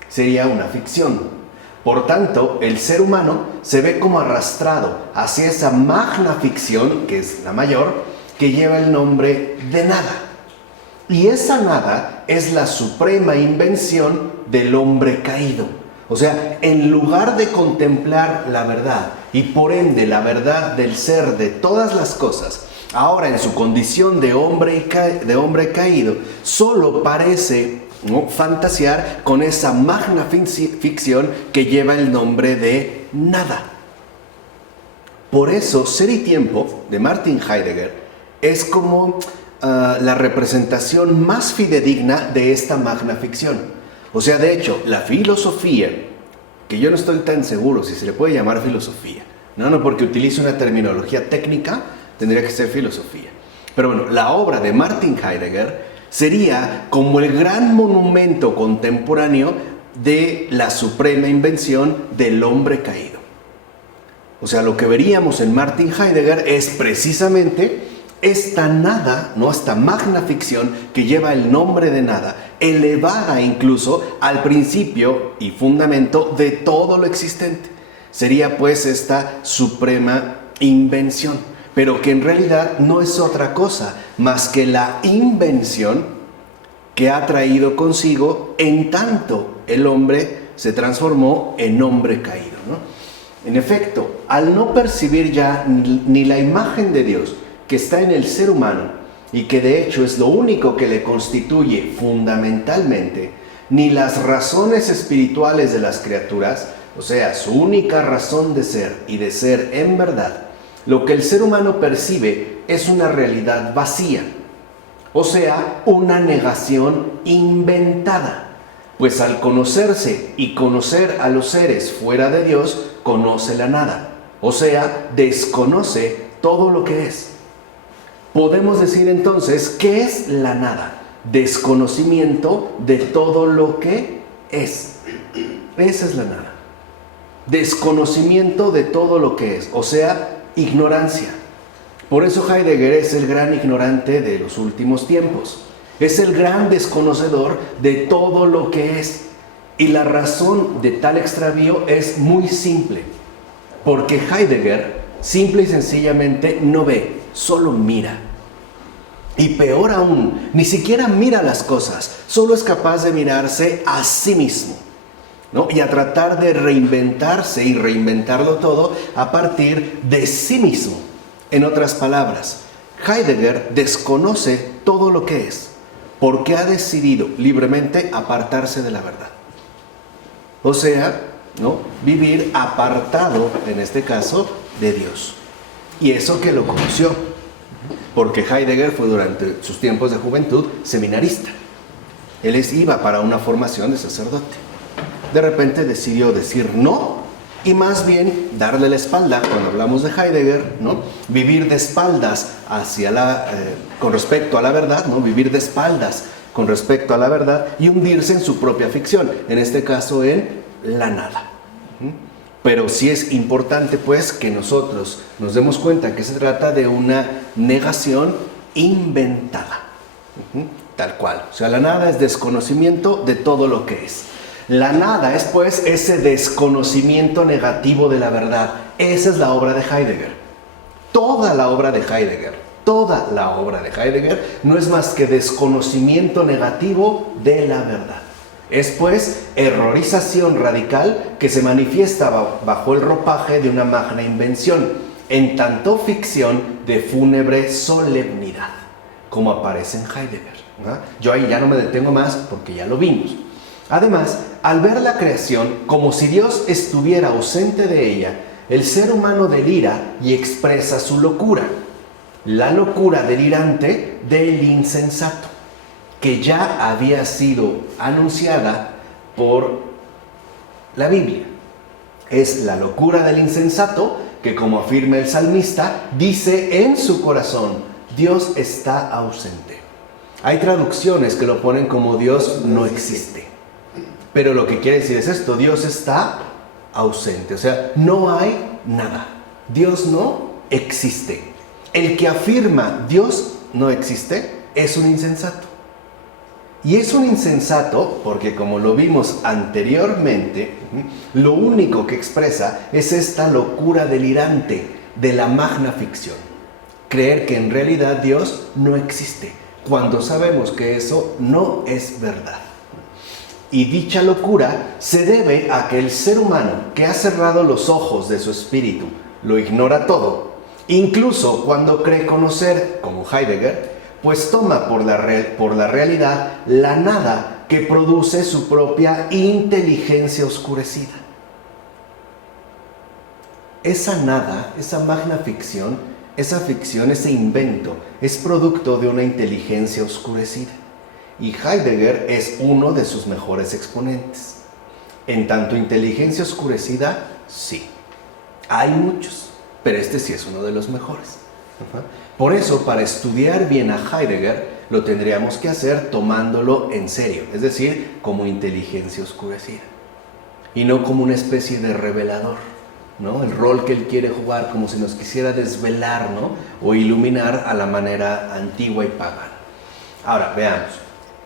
sería una ficción. Por tanto, el ser humano se ve como arrastrado hacia esa magna ficción, que es la mayor, que lleva el nombre de nada. Y esa nada es la suprema invención del hombre caído. O sea, en lugar de contemplar la verdad y por ende la verdad del ser de todas las cosas, ahora en su condición de hombre caído, solo parece fantasear con esa magna ficción que lleva el nombre de nada. Por eso, Ser y Tiempo, de Martin Heidegger, es como la representación más fidedigna de esta magna ficción. O sea, de hecho, la filosofía, que yo no estoy tan seguro si se le puede llamar filosofía, no porque utilice una terminología técnica, tendría que ser filosofía. Pero bueno, la obra de Martin Heidegger sería como el gran monumento contemporáneo de la suprema invención del hombre caído. O sea, lo que veríamos en Martin Heidegger es precisamente esta nada, esta magna ficción que lleva el nombre de nada, elevada incluso al principio y fundamento de todo lo existente. Sería pues esta suprema invención, pero que en realidad no es otra cosa más que la invención que ha traído consigo en tanto el hombre se transformó en hombre caído, ¿no? En efecto, al no percibir ya ni la imagen de Dios que está en el ser humano y que de hecho es lo único que le constituye fundamentalmente, ni las razones espirituales de las criaturas, o sea, su única razón de ser y de ser en verdad, lo que el ser humano percibe es una realidad vacía, o sea, una negación inventada, pues al conocerse y conocer a los seres fuera de Dios, conoce la nada, o sea, desconoce todo lo que es. Podemos decir entonces, ¿qué es la nada? Desconocimiento de todo lo que es. Esa es la nada. Desconocimiento de todo lo que es, o sea, ignorancia. Por eso Heidegger es el gran ignorante de los últimos tiempos. Es el gran desconocedor de todo lo que es. Y la razón de tal extravío es muy simple. Porque Heidegger simple y sencillamente no ve, solo mira. Y peor aún, ni siquiera mira las cosas, solo es capaz de mirarse a sí mismo, ¿no? Y a tratar de reinventarse y reinventarlo todo a partir de sí mismo. En otras palabras, Heidegger desconoce todo lo que es, porque ha decidido libremente apartarse de la verdad. O sea, ¿no? Vivir apartado, en este caso, de Dios. Y eso que lo conoció, porque Heidegger fue durante sus tiempos de juventud seminarista. Él iba para una formación de sacerdote. De repente decidió decir no y más bien darle la espalda, cuando hablamos de Heidegger, ¿no? Vivir de espaldas con respecto a la verdad, ¿no? Vivir de espaldas con respecto a la verdad y hundirse en su propia ficción, en este caso en la nada. Pero sí es importante pues que nosotros nos demos cuenta que se trata de una negación inventada, tal cual. O sea, la nada es desconocimiento de todo lo que es. La nada es pues ese desconocimiento negativo de la verdad. Esa es la obra de Heidegger. Toda la obra de Heidegger no es más que desconocimiento negativo de la verdad. Es pues errorización radical que se manifiesta bajo el ropaje de una magna invención, en tanto ficción de fúnebre solemnidad, como aparece en Heidegger, ¿no? Yo ahí ya no me detengo más porque ya lo vimos. Además, al ver la creación como si Dios estuviera ausente de ella, el ser humano delira y expresa su locura, la locura delirante del insensato, que ya había sido anunciada por la Biblia. Es la locura del insensato que, como afirma el salmista, dice en su corazón: Dios está ausente. Hay traducciones que lo ponen como Dios no existe. Pero lo que quiere decir es esto: Dios está ausente. O sea, no hay nada. Dios no existe. El que afirma Dios no existe es un insensato. Y es un insensato porque, como lo vimos anteriormente, lo único que expresa es esta locura delirante de la magna ficción. Creer que en realidad Dios no existe, cuando sabemos que eso no es verdad. Y dicha locura se debe a que el ser humano, que ha cerrado los ojos de su espíritu, lo ignora todo, incluso cuando cree conocer, como Heidegger, pues toma por la realidad la nada que produce su propia inteligencia oscurecida. Esa nada, esa magna ficción, ese invento, es producto de una inteligencia oscurecida. Y Heidegger es uno de sus mejores exponentes. En tanto inteligencia oscurecida, sí. Hay muchos, pero este sí es uno de los mejores. Por eso, para estudiar bien a Heidegger, lo tendríamos que hacer tomándolo en serio, es decir, como inteligencia oscurecida. Y no como una especie de revelador, ¿no? El rol que él quiere jugar, como si nos quisiera desvelar, ¿no? O iluminar a la manera antigua y pagana. Ahora, veamos.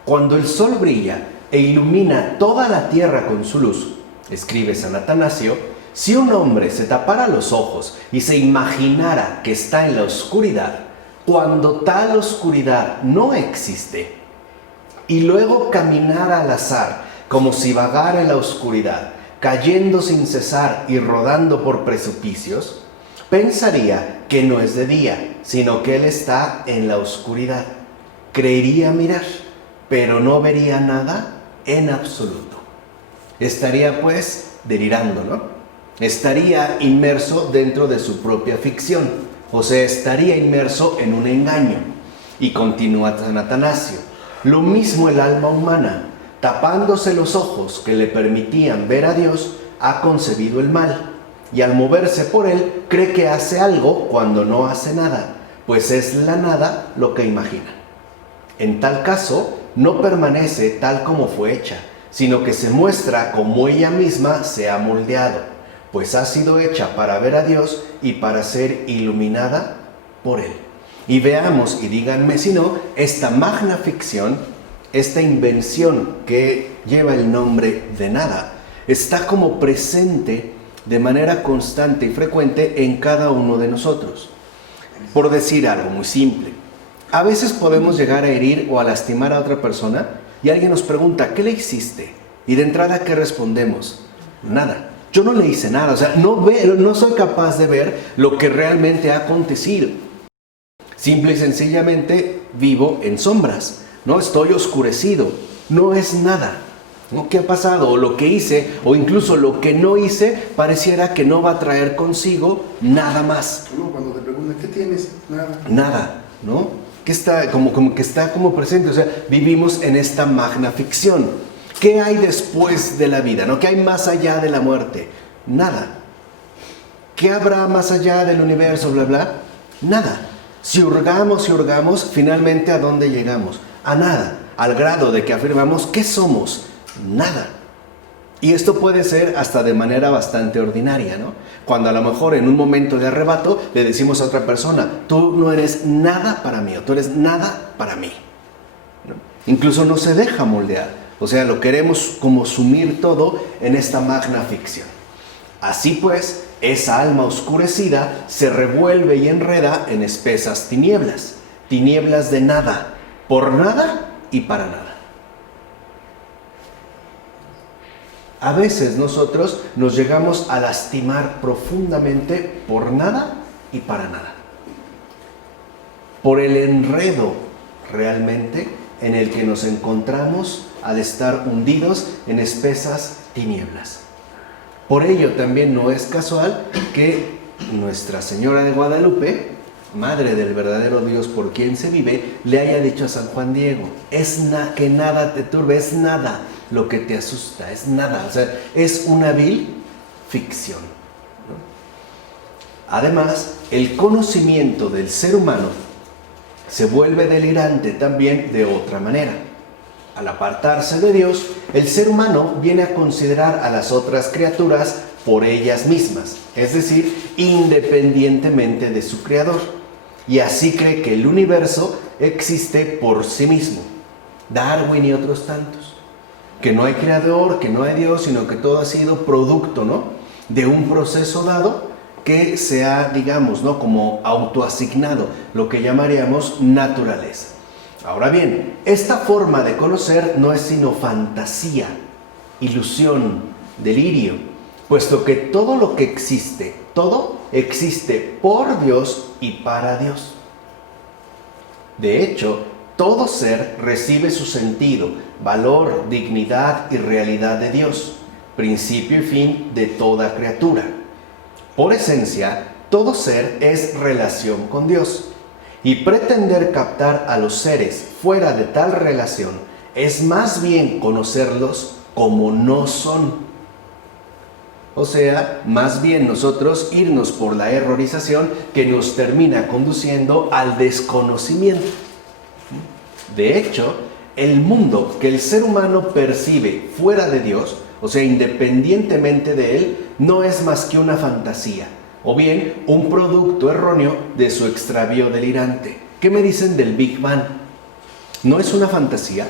Cuando el sol brilla e ilumina toda la tierra con su luz, escribe San Atanasio, si un hombre se tapara los ojos y se imaginara que está en la oscuridad, cuando tal oscuridad no existe, y luego caminara al azar, como si vagara en la oscuridad, cayendo sin cesar y rodando por precipicios, pensaría que no es de día, sino que él está en la oscuridad. Creería mirar, pero no vería nada en absoluto. Estaría pues delirando, ¿no? Estaría inmerso dentro de su propia ficción, o sea, estaría inmerso en un engaño. Y continúa San Atanasio. Lo mismo el alma humana, tapándose los ojos que le permitían ver a Dios, ha concebido el mal, y al moverse por él cree que hace algo cuando no hace nada, pues es la nada lo que imagina. En tal caso, no permanece tal como fue hecha, sino que se muestra como ella misma se ha moldeado, pues ha sido hecha para ver a Dios y para ser iluminada por Él. Y veamos, y díganme si no, esta magna ficción, esta invención que lleva el nombre de nada, está como presente de manera constante y frecuente en cada uno de nosotros. Por decir algo muy simple, a veces podemos llegar a herir o a lastimar a otra persona y alguien nos pregunta, ¿qué le hiciste? Y de entrada, ¿qué respondemos? Nada. Yo no le hice nada, o sea, no soy capaz de ver lo que realmente ha acontecido. Simple y sencillamente vivo en sombras, ¿no? Estoy oscurecido, no es nada, ¿no? ¿Qué ha pasado? O lo que hice, o incluso lo que no hice, pareciera que no va a traer consigo nada más. Cuando te preguntan, ¿qué tienes? Nada. Nada, ¿no? Que está como que está como presente, o sea, vivimos en esta magna ficción. ¿Qué hay después de la vida? ¿No? ¿Qué hay más allá de la muerte? Nada. ¿Qué habrá más allá del universo? Bla, bla. Nada. Si hurgamos, finalmente ¿a dónde llegamos? A nada. Al grado de que afirmamos, ¿qué somos? Nada. Y esto puede ser hasta de manera bastante ordinaria, ¿no? Cuando a lo mejor en un momento de arrebato le decimos a otra persona, tú no eres nada para mí, o tú eres nada para mí, ¿no? Incluso no se deja moldear. O sea, lo queremos como sumir todo en esta magna ficción. Así pues, esa alma oscurecida se revuelve y enreda en espesas tinieblas, tinieblas de nada, por nada y para nada. A veces nosotros nos llegamos a lastimar profundamente por nada y para nada. Por el enredo realmente en el que nos encontramos al estar hundidos en espesas tinieblas. Por ello también no es casual que Nuestra Señora de Guadalupe, Madre del verdadero Dios por quien se vive, le haya dicho a San Juan Diego, que nada te turbe, es nada lo que te asusta, es nada, o sea, es una vil ficción, ¿no? Además, el conocimiento del ser humano se vuelve delirante también de otra manera. Al apartarse de Dios, el ser humano viene a considerar a las otras criaturas por ellas mismas, es decir, independientemente de su creador, y así cree que el universo existe por sí mismo, Darwin y otros tantos. Que no hay creador, que no hay Dios, sino que todo ha sido producto, ¿no?, de un proceso dado que se ha, digamos, ¿no?, como autoasignado, lo que llamaríamos naturaleza. Ahora bien, esta forma de conocer no es sino fantasía, ilusión, delirio, puesto que todo lo que existe, todo existe por Dios y para Dios. De hecho, todo ser recibe su sentido, valor, dignidad y realidad de Dios, principio y fin de toda criatura. Por esencia, todo ser es relación con Dios, y pretender captar a los seres fuera de tal relación es más bien conocerlos como no son. O sea, más bien nosotros irnos por la errorización que nos termina conduciendo al desconocimiento. De hecho, el mundo que el ser humano percibe fuera de Dios, o sea, independientemente de Él, no es más que una fantasía, o bien un producto erróneo de su extravío delirante. ¿Qué me dicen del Big Bang? ¿No es una fantasía?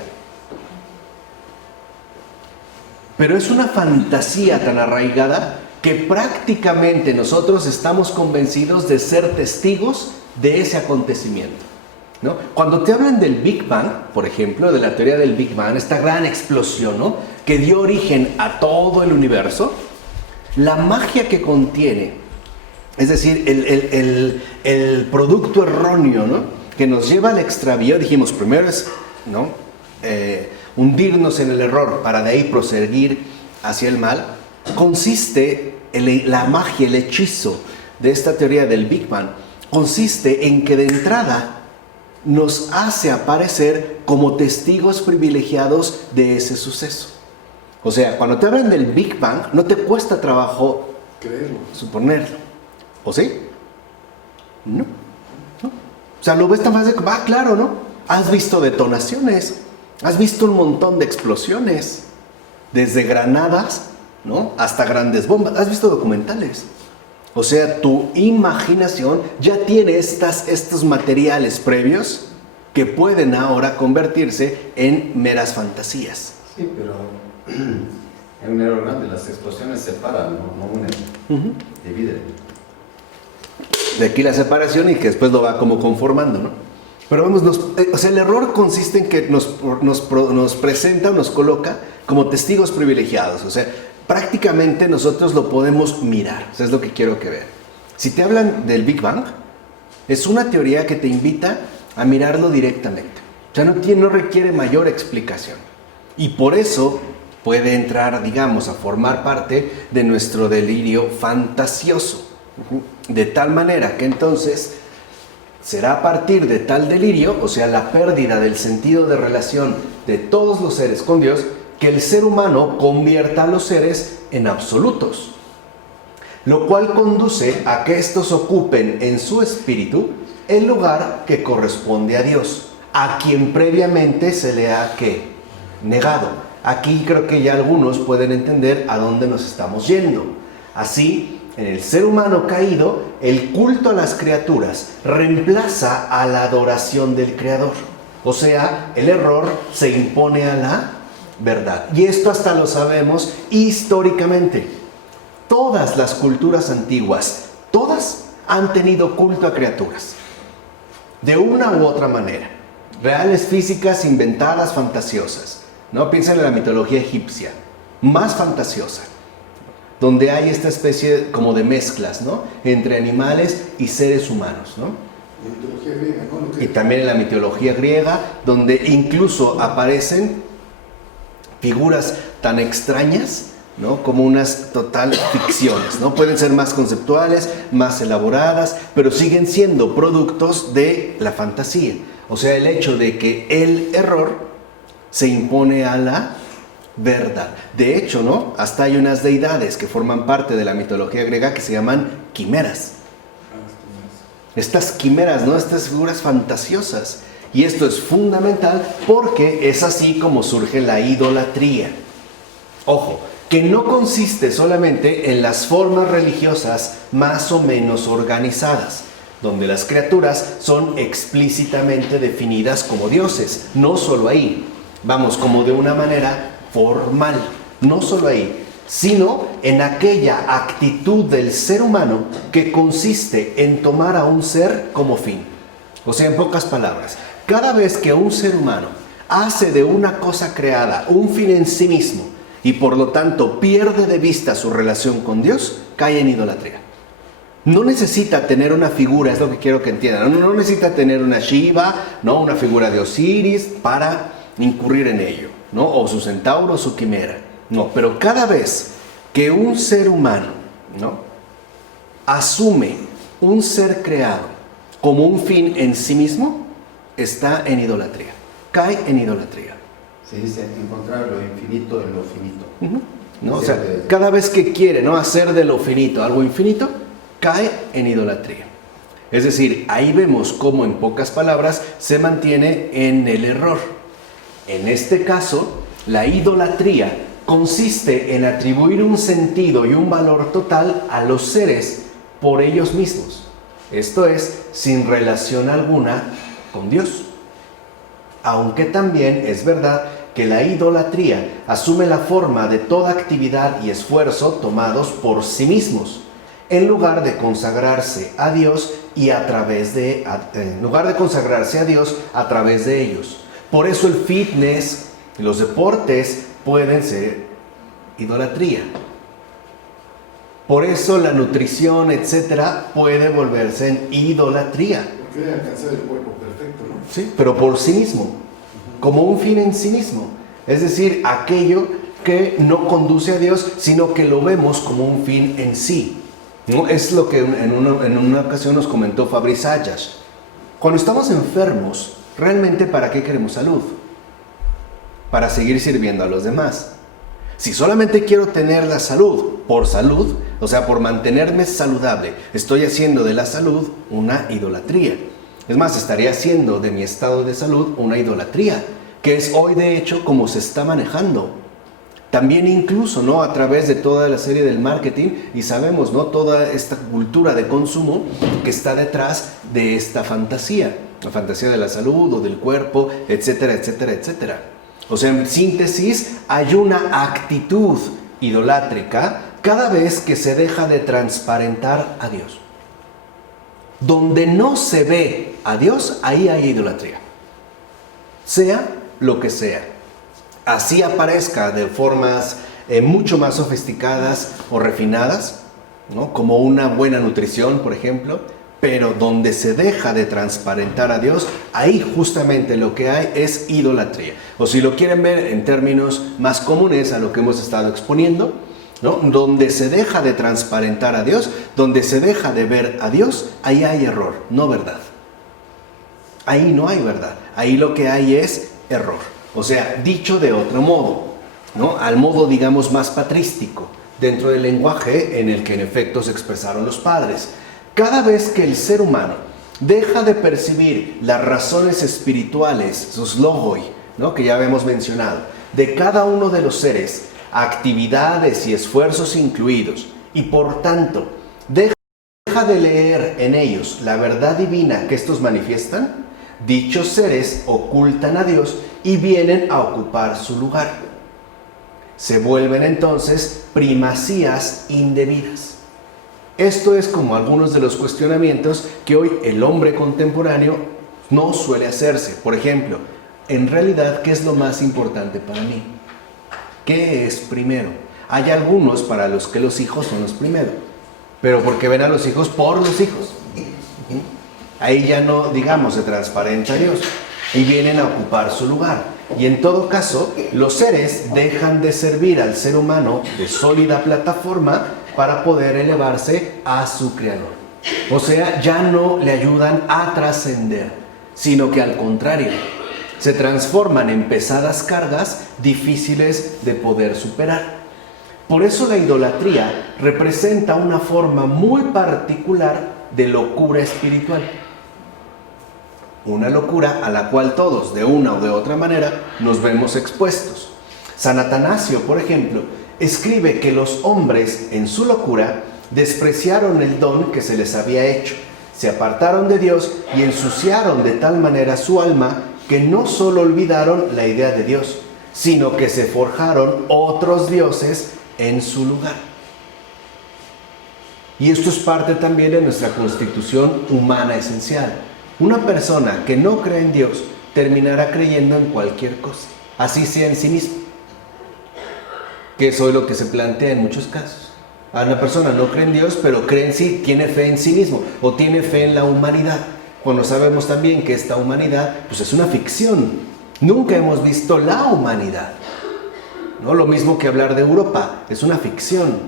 Pero es una fantasía tan arraigada que prácticamente nosotros estamos convencidos de ser testigos de ese acontecimiento, ¿no? Cuando te hablan del Big Bang, por ejemplo, de la teoría del Big Bang, esta gran explosión, ¿no?, que dio origen a todo el universo, la magia que contiene, es decir, el producto erróneo, ¿no?, que nos lleva al extravío, dijimos, primero es, ¿no?, hundirnos en el error para de ahí proseguir hacia el mal, consiste la magia, el hechizo de esta teoría del Big Bang, consiste en que de entrada nos hace aparecer como testigos privilegiados de ese suceso. O sea, cuando te hablan del Big Bang, no te cuesta trabajo creerlo, suponerlo. ¿O sí? No. O sea, lo ves tan fácil como, claro, ¿no? Has visto detonaciones, has visto un montón de explosiones, desde granadas, ¿no?, hasta grandes bombas. Has visto documentales. O sea, tu imaginación ya tiene estos materiales previos que pueden ahora convertirse en meras fantasías. Sí, pero es un error grande. Las explosiones separan, no unen, dividen. De aquí la separación y que después lo va como conformando, ¿no? Pero vamos, o sea, el error consiste en que nos presenta o nos coloca como testigos privilegiados. O sea, prácticamente nosotros lo podemos mirar. O sea, es lo que quiero que vean. Si te hablan del Big Bang, es una teoría que te invita a mirarlo directamente. O sea, no requiere mayor explicación. Y por eso puede entrar, digamos, a formar parte de nuestro delirio fantasioso. De tal manera que entonces será a partir de tal delirio, o sea, la pérdida del sentido de relación de todos los seres con Dios, que el ser humano convierta a los seres en absolutos, lo cual conduce a que estos ocupen en su espíritu el lugar que corresponde a Dios, a quien previamente se le ha negado. Aquí creo que ya algunos pueden entender a dónde nos estamos yendo. Así, en el ser humano caído, el culto a las criaturas reemplaza a la adoración del Creador. O sea, el error se impone a la verdad. Y esto hasta lo sabemos históricamente. Todas las culturas antiguas, todas han tenido culto a criaturas. De una u otra manera. Reales, físicas, inventadas, fantasiosas, ¿no? Piensen en la mitología egipcia, más fantasiosa, donde hay esta especie como de mezclas, ¿no?, entre animales y seres humanos, ¿no? La mitología griega, ¿no? Y también en la mitología griega, donde incluso aparecen figuras tan extrañas, ¿no?, como unas total ficciones, ¿no? Pueden ser más conceptuales, más elaboradas, pero siguen siendo productos de la fantasía. O sea, el hecho de que el error se impone a la verdad. De hecho, ¿no?, hasta hay unas deidades que forman parte de la mitología griega que se llaman quimeras. Estas quimeras, ¿no?, estas figuras fantasiosas. Y esto es fundamental porque es así como surge la idolatría. Ojo, que no consiste solamente en las formas religiosas más o menos organizadas, donde las criaturas son explícitamente definidas como dioses, no solo ahí, Vamos, como de una manera formal. No solo ahí, sino en aquella actitud del ser humano que consiste en tomar a un ser como fin. O sea, en pocas palabras, cada vez que un ser humano hace de una cosa creada un fin en sí mismo y por lo tanto pierde de vista su relación con Dios, cae en idolatría. No necesita tener una figura, es lo que quiero que entiendan, no necesita tener una Shiva, ¿no? Una figura de Osiris para incurrir en ello, ¿no? O su centauro o su quimera. No, pero cada vez que un ser humano, ¿no?, asume un ser creado como un fin en sí mismo, está en idolatría, cae en idolatría. Se dice encontrar lo infinito en lo finito. ¿No? O sea, cada vez que quiere, ¿no?, hacer de lo finito algo infinito, cae en idolatría. Es decir, ahí vemos cómo en pocas palabras se mantiene en el error. En este caso, la idolatría consiste en atribuir un sentido y un valor total a los seres por ellos mismos. Esto es, sin relación alguna con Dios. Aunque también es verdad que la idolatría asume la forma de toda actividad y esfuerzo tomados por sí mismos, en lugar de consagrarse a Dios a través de ellos. Por eso el fitness, los deportes pueden ser idolatría. Por eso la nutrición, etcétera, puede volverse en idolatría. Quiere alcanzar el cuerpo perfecto, ¿no? Sí, pero por sí mismo, como un fin en sí mismo. Es decir, aquello que no conduce a Dios, sino que lo vemos como un fin en sí. ¿No? Es lo que en una ocasión nos comentó Fabri Sayas. Cuando estamos enfermos, ¿realmente para qué queremos salud? Para seguir sirviendo a los demás. Si solamente quiero tener la salud, o sea, por mantenerme saludable, estoy haciendo de la salud una idolatría. Es más, estaría haciendo de mi estado de salud una idolatría, que es hoy de hecho como se está manejando. También incluso, ¿no?, a través de toda la serie del marketing, y sabemos, ¿no?, toda esta cultura de consumo que está detrás de esta fantasía, la fantasía de la salud o del cuerpo, etcétera, etcétera, etcétera. O sea, en síntesis, hay una actitud idolátrica cada vez que se deja de transparentar a Dios. Donde no se ve a Dios, ahí hay idolatría. Sea lo que sea. Así aparezca de formas mucho más sofisticadas o refinadas, ¿no?, como una buena nutrición, por ejemplo, pero donde se deja de transparentar a Dios, ahí justamente lo que hay es idolatría. O si lo quieren ver en términos más comunes a lo que hemos estado exponiendo, ¿no?, donde se deja de transparentar a Dios, donde se deja de ver a Dios, ahí hay error, no verdad. Ahí no hay verdad, ahí lo que hay es error. O sea, dicho de otro modo, ¿no?, al modo, digamos, más patrístico, dentro del lenguaje en el que en efecto se expresaron los padres. Cada vez que el ser humano deja de percibir las razones espirituales, sus logoi, ¿no?, que ya habíamos mencionado, de cada uno de los seres, actividades y esfuerzos incluidos, y por tanto deja de leer en ellos la verdad divina que estos manifiestan, dichos seres ocultan a Dios y vienen a ocupar su lugar. Se vuelven entonces primacías indebidas. Esto es como algunos de los cuestionamientos que hoy el hombre contemporáneo no suele hacerse. Por ejemplo, en realidad, ¿qué es lo más importante para mí? ¿Qué es primero? Hay algunos para los que los hijos son los primeros, pero porque ven a los hijos por los hijos. Ahí ya no, digamos, se transparenta a Dios y vienen a ocupar su lugar. Y en todo caso, los seres dejan de servir al ser humano de sólida plataforma para poder elevarse a su creador. O sea, ya no le ayudan a trascender, sino que al contrario, se transforman en pesadas cargas difíciles de poder superar. Por eso la idolatría representa una forma muy particular de locura espiritual. Una locura a la cual todos, de una o de otra manera, nos vemos expuestos. San Atanasio, por ejemplo, escribe que los hombres, en su locura, despreciaron el don que se les había hecho, se apartaron de Dios y ensuciaron de tal manera su alma que no solo olvidaron la idea de Dios, sino que se forjaron otros dioses en su lugar. Y esto es parte también de nuestra constitución humana esencial. Una persona que no cree en Dios terminará creyendo en cualquier cosa, así sea en sí mismo. Que eso es lo que se plantea en muchos casos. A una persona no cree en Dios, pero cree en sí, tiene fe en sí mismo, o tiene fe en la humanidad. Cuando sabemos también que esta humanidad, pues es una ficción. Nunca hemos visto la humanidad. ¿No? Lo mismo que hablar de Europa, es una ficción.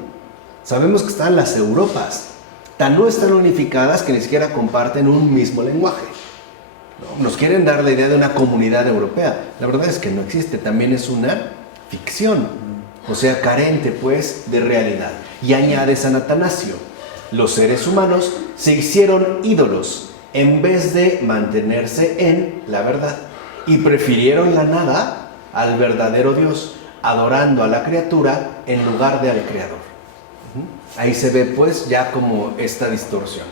Sabemos que están las Europas, no están unificadas que ni siquiera comparten un mismo lenguaje. ¿No? Nos quieren dar la idea de una comunidad europea. La verdad es que no existe, también es una ficción. O sea, carente pues de realidad. Y añade San Atanasio, los seres humanos se hicieron ídolos en vez de mantenerse en la verdad. Y prefirieron la nada al verdadero Dios, adorando a la criatura en lugar de al Creador. Ahí se ve pues ya como esta distorsión.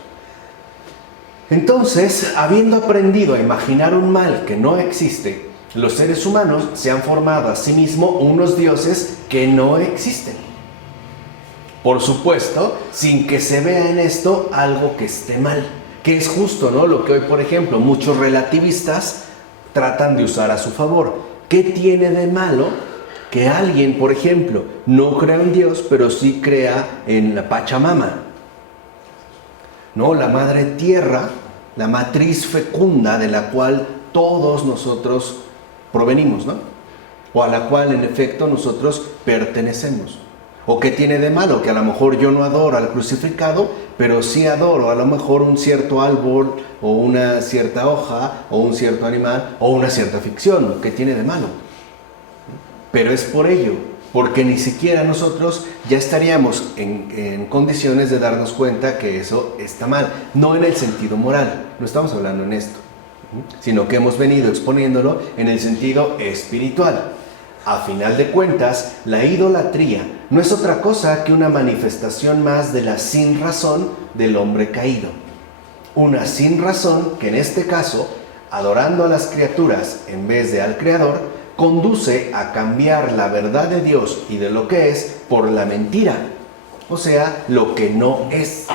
Entonces, habiendo aprendido a imaginar un mal que no existe, los seres humanos se han formado a sí mismos unos dioses que no existen. Por supuesto, sin que se vea en esto algo que esté mal, que es justo, ¿no? Lo que hoy, por ejemplo, muchos relativistas tratan de usar a su favor. ¿Qué tiene de malo que alguien, por ejemplo, no crea en Dios, pero sí crea en la Pachamama? ¿No? La madre tierra, la matriz fecunda de la cual todos nosotros provenimos, ¿no? O a la cual en efecto nosotros pertenecemos. ¿O qué tiene de malo? Que a lo mejor yo no adoro al crucificado, pero sí adoro a lo mejor un cierto árbol, o una cierta hoja, o un cierto animal, o una cierta ficción. ¿Qué tiene de malo? Pero es por ello, porque ni siquiera nosotros ya estaríamos en condiciones de darnos cuenta que eso está mal. No en el sentido moral, no estamos hablando en esto, sino que hemos venido exponiéndolo en el sentido espiritual. A final de cuentas, la idolatría no es otra cosa que una manifestación más de la sinrazón del hombre caído. Una sinrazón que en este caso, adorando a las criaturas en vez de al Creador, conduce a cambiar la verdad de Dios y de lo que es por la mentira, o sea, lo que no es.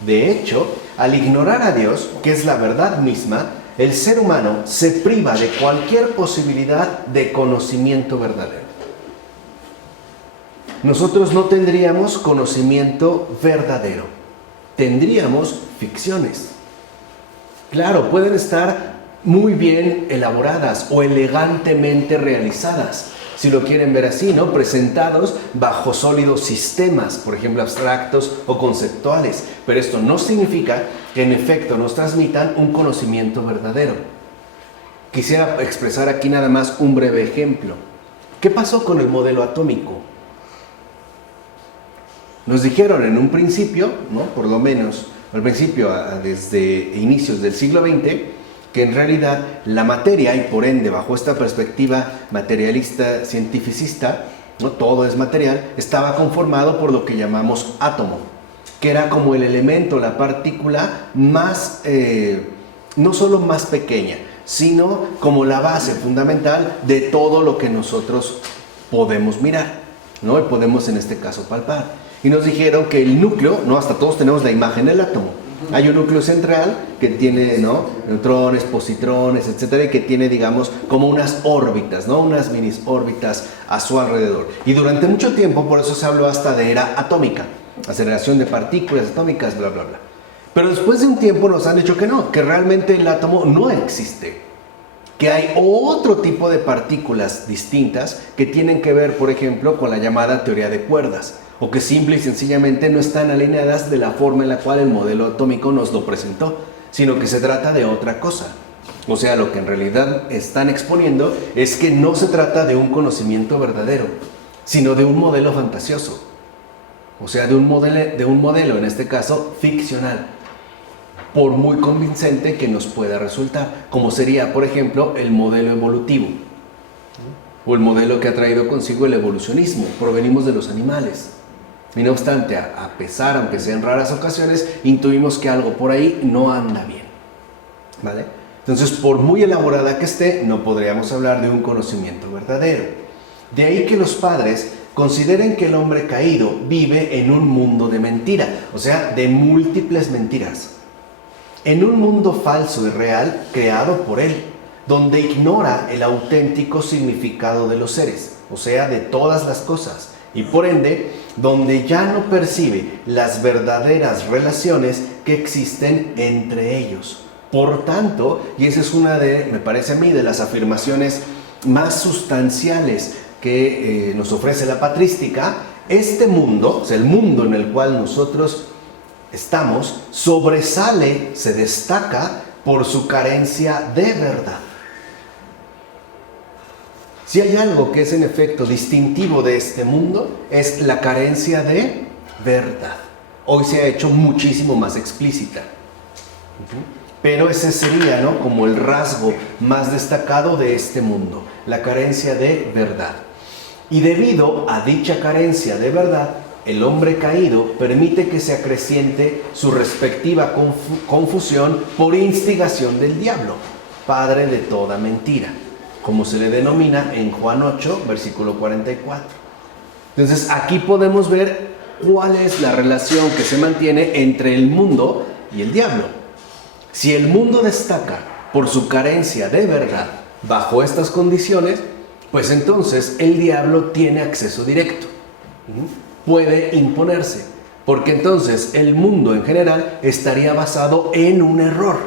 De hecho, al ignorar a Dios, que es la verdad misma, el ser humano se priva de cualquier posibilidad de conocimiento verdadero. Nosotros no tendríamos conocimiento verdadero, tendríamos ficciones. Claro, pueden estar muy bien elaboradas o elegantemente realizadas, si lo quieren ver así, ¿no? Presentados bajo sólidos sistemas, por ejemplo, abstractos o conceptuales. Pero esto no significa que en efecto nos transmitan un conocimiento verdadero. Quisiera expresar aquí nada más un breve ejemplo. ¿Qué pasó con el modelo atómico? Nos dijeron en un principio, ¿no? Por lo menos al principio, desde inicios del siglo XX, que en realidad la materia, y por ende bajo esta perspectiva materialista, cientificista, ¿no? Todo es material, estaba conformado por lo que llamamos átomo, que era como el elemento, la partícula más, no solo más pequeña, sino como la base fundamental de todo lo que nosotros podemos mirar, ¿no? Y podemos en este caso palpar. Y nos dijeron que el núcleo, ¿no? Hasta todos tenemos la imagen del átomo. Hay un núcleo central que tiene, ¿no? Neutrones, positrones, etcétera, y que tiene, digamos, como unas órbitas, ¿no? Unas mini órbitas a su alrededor. Y durante mucho tiempo, por eso se habló hasta de era atómica, aceleración de partículas atómicas, bla, bla, bla. Pero después de un tiempo nos han dicho que no, que realmente el átomo no existe, que hay otro tipo de partículas distintas que tienen que ver, por ejemplo, con la llamada teoría de cuerdas, o que simple y sencillamente no están alineadas de la forma en la cual el modelo atómico nos lo presentó, sino que se trata de otra cosa. O sea, lo que en realidad están exponiendo es que no se trata de un conocimiento verdadero, sino de un modelo fantasioso. O sea, de un modelo, en este caso, ficcional, por muy convincente que nos pueda resultar, como sería, por ejemplo, el modelo evolutivo, o el modelo que ha traído consigo el evolucionismo. Provenimos de los animales. Y no obstante, a pesar, aunque sea en raras ocasiones, intuimos que algo por ahí no anda bien, ¿vale? Entonces, por muy elaborada que esté, no podríamos hablar de un conocimiento verdadero. De ahí que los padres consideren que el hombre caído vive en un mundo de mentira, o sea, de múltiples mentiras. En un mundo falso y real creado por él, donde ignora el auténtico significado de los seres, o sea, de todas las cosas, y por ende, donde ya no percibe las verdaderas relaciones que existen entre ellos. Por tanto, y esa es una de, me parece a mí, de las afirmaciones más sustanciales que nos ofrece la patrística, este mundo, o sea, el mundo en el cual nosotros estamos, sobresale, se destaca por su carencia de verdad. Si hay algo que es en efecto distintivo de este mundo, es la carencia de verdad. Hoy se ha hecho muchísimo más explícita. Pero ese sería, ¿no?, como el rasgo más destacado de este mundo, la carencia de verdad. Y debido a dicha carencia de verdad, el hombre caído permite que se acreciente su respectiva confusión por instigación del diablo, padre de toda mentira, como se le denomina en Juan 8, versículo 44. Entonces, aquí podemos ver cuál es la relación que se mantiene entre el mundo y el diablo. Si el mundo destaca por su carencia de verdad bajo estas condiciones, pues entonces el diablo tiene acceso directo. Puede imponerse, porque entonces el mundo en general estaría basado en un error.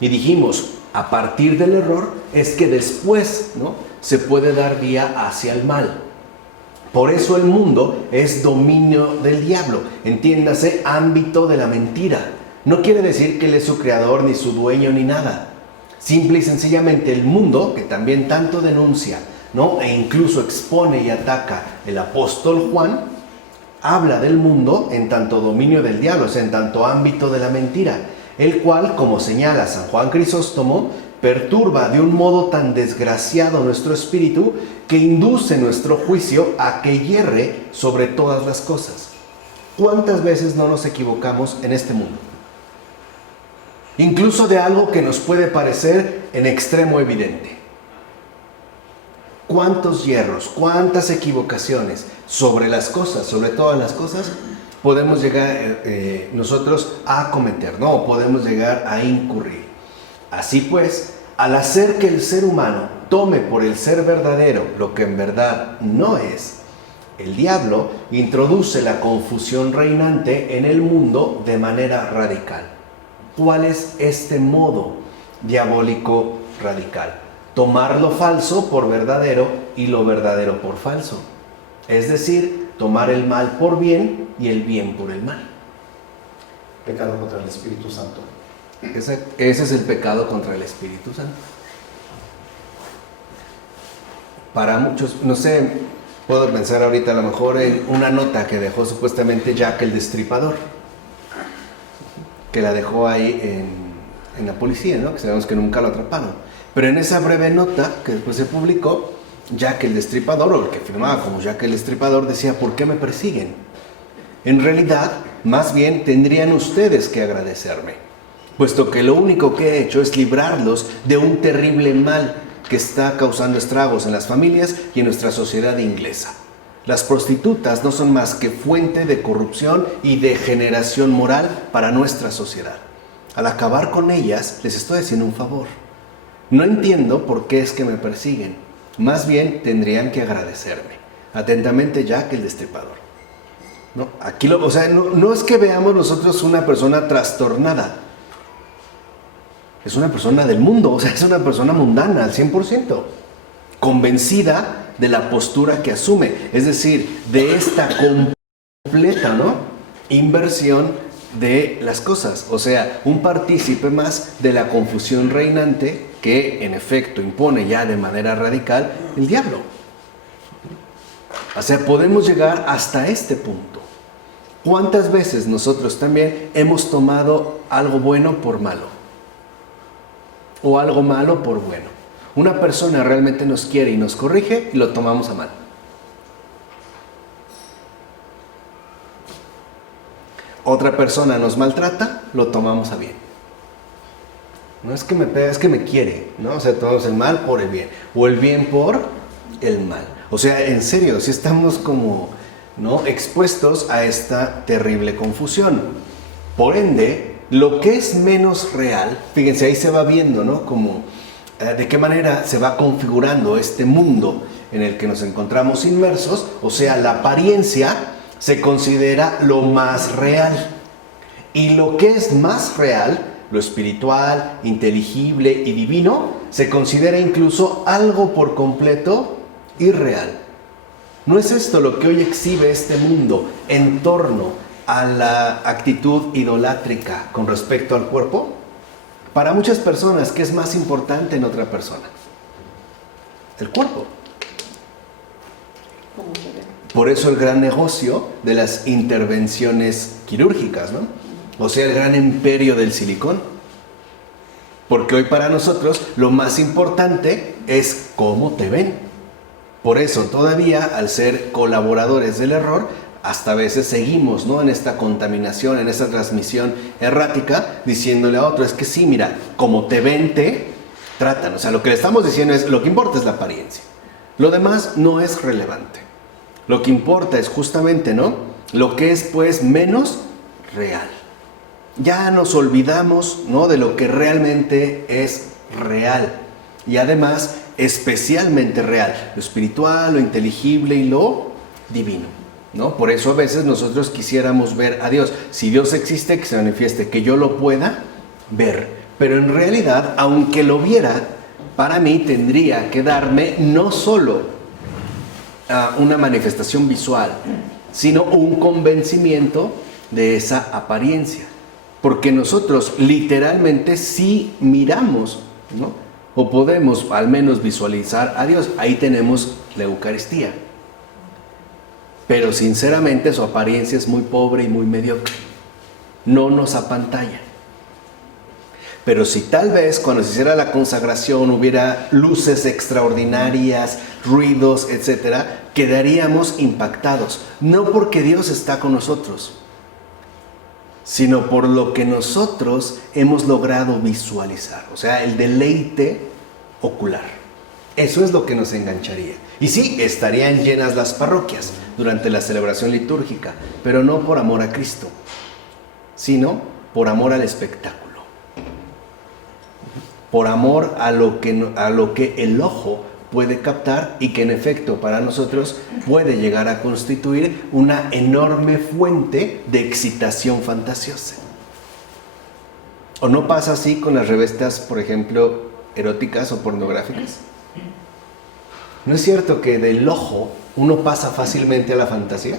Y dijimos, a partir del error es que después, ¿no?, se puede dar vía hacia el mal. Por eso el mundo es dominio del diablo, entiéndase, ámbito de la mentira. No quiere decir que él es su creador, ni su dueño, ni nada. Simple y sencillamente el mundo, que también tanto denuncia, ¿no?, e incluso expone y ataca el apóstol Juan, habla del mundo en tanto dominio del diablo, o sea, en tanto ámbito de la mentira, el cual, como señala San Juan Crisóstomo, perturba de un modo tan desgraciado nuestro espíritu que induce nuestro juicio a que hierre sobre todas las cosas. ¿Cuántas veces no nos equivocamos en este mundo? Incluso de algo que nos puede parecer en extremo evidente. ¿Cuántos hierros, cuántas equivocaciones sobre las cosas, sobre todas las cosas, podemos llegar nosotros a cometer, ¿no? Podemos llegar a incurrir. Así pues, al hacer que el ser humano tome por el ser verdadero lo que en verdad no es, el diablo introduce la confusión reinante en el mundo de manera radical. ¿Cuál es este modo diabólico radical? Tomar lo falso por verdadero y lo verdadero por falso. Es decir, tomar el mal por bien y el bien por el mal. Pecado contra el Espíritu Santo. Ese es el pecado contra el Espíritu Santo. Para muchos, no sé, puedo pensar ahorita a lo mejor en una nota que dejó supuestamente Jack el Destripador, que la dejó ahí en la policía, ¿no?, que sabemos que nunca lo atraparon. Pero en esa breve nota que después se publicó, Jack el Destripador, o el que firmaba como Jack el Destripador, decía: ¿por qué me persiguen? En realidad, más bien tendrían ustedes que agradecerme, puesto que lo único que he hecho es librarlos de un terrible mal que está causando estragos en las familias y en nuestra sociedad inglesa. Las prostitutas no son más que fuente de corrupción y degeneración moral para nuestra sociedad. Al acabar con ellas, les estoy haciendo un favor. No entiendo por qué es que me persiguen. Más bien tendrían que agradecerme. Atentamente, Jack el Destripador. No, aquí no es que veamos nosotros una persona trastornada. Es una persona del mundo, o sea, es una persona mundana al 100%. Convencida de la postura que asume. Es decir, de esta completa, ¿no?, inversión de las cosas, o sea, un partícipe más de la confusión reinante que en efecto impone ya de manera radical el diablo. O sea, podemos llegar hasta este punto. ¿Cuántas veces nosotros también hemos tomado algo bueno por malo? O algo malo por bueno. Una persona realmente nos quiere y nos corrige y lo tomamos a mal. Otra persona nos maltrata, lo tomamos a bien. No es que me pega, es que me quiere, ¿no? O sea, tomamos el mal por el bien, o el bien por el mal. O sea, en serio, sí estamos como, ¿no?, expuestos a esta terrible confusión. Por ende, lo que es menos real, fíjense, ahí se va viendo, ¿no?, como de qué manera se va configurando este mundo en el que nos encontramos inmersos. O sea, la apariencia se considera lo más real. Y lo que es más real, lo espiritual, inteligible y divino, se considera incluso algo por completo irreal. ¿No es esto lo que hoy exhibe este mundo en torno a la actitud idolátrica con respecto al cuerpo? Para muchas personas, ¿qué es más importante en otra persona? El cuerpo. ¿Cómo se ve? Por eso el gran negocio de las intervenciones quirúrgicas, ¿no? O sea, el gran imperio del silicón. Porque hoy para nosotros lo más importante es cómo te ven. Por eso todavía, al ser colaboradores del error, hasta a veces seguimos, ¿no?, en esta contaminación, en esta transmisión errática, diciéndole a otro, es que sí, mira, como te ven, te tratan. O sea, lo que le estamos diciendo es, lo que importa es la apariencia. Lo demás no es relevante. Lo que importa es justamente, ¿no?, lo que es pues menos real. Ya nos olvidamos, ¿no?, de lo que realmente es real. Y además, especialmente real. Lo espiritual, lo inteligible y lo divino, ¿no? Por eso a veces nosotros quisiéramos ver a Dios. Si Dios existe, que se manifieste, que yo lo pueda ver. Pero en realidad, aunque lo viera, para mí tendría que darme no solo una manifestación visual, sino un convencimiento de esa apariencia. Porque nosotros literalmente sí miramos, ¿no?, o podemos al menos visualizar a Dios. Ahí tenemos la Eucaristía. Pero sinceramente su apariencia es muy pobre y muy mediocre. No nos apantalla. Pero si tal vez cuando se hiciera la consagración hubiera luces extraordinarias, ruidos, etcétera, quedaríamos impactados. No porque Dios está con nosotros, sino por lo que nosotros hemos logrado visualizar. O sea, el deleite ocular. Eso es lo que nos engancharía. Y sí, estarían llenas las parroquias durante la celebración litúrgica, pero no por amor a Cristo, sino por amor al espectáculo. Por amor a lo que el ojo puede captar y que en efecto para nosotros puede llegar a constituir una enorme fuente de excitación fantasiosa. ¿O no pasa así con las revistas, por ejemplo, eróticas o pornográficas? ¿No es cierto que del ojo uno pasa fácilmente a la fantasía?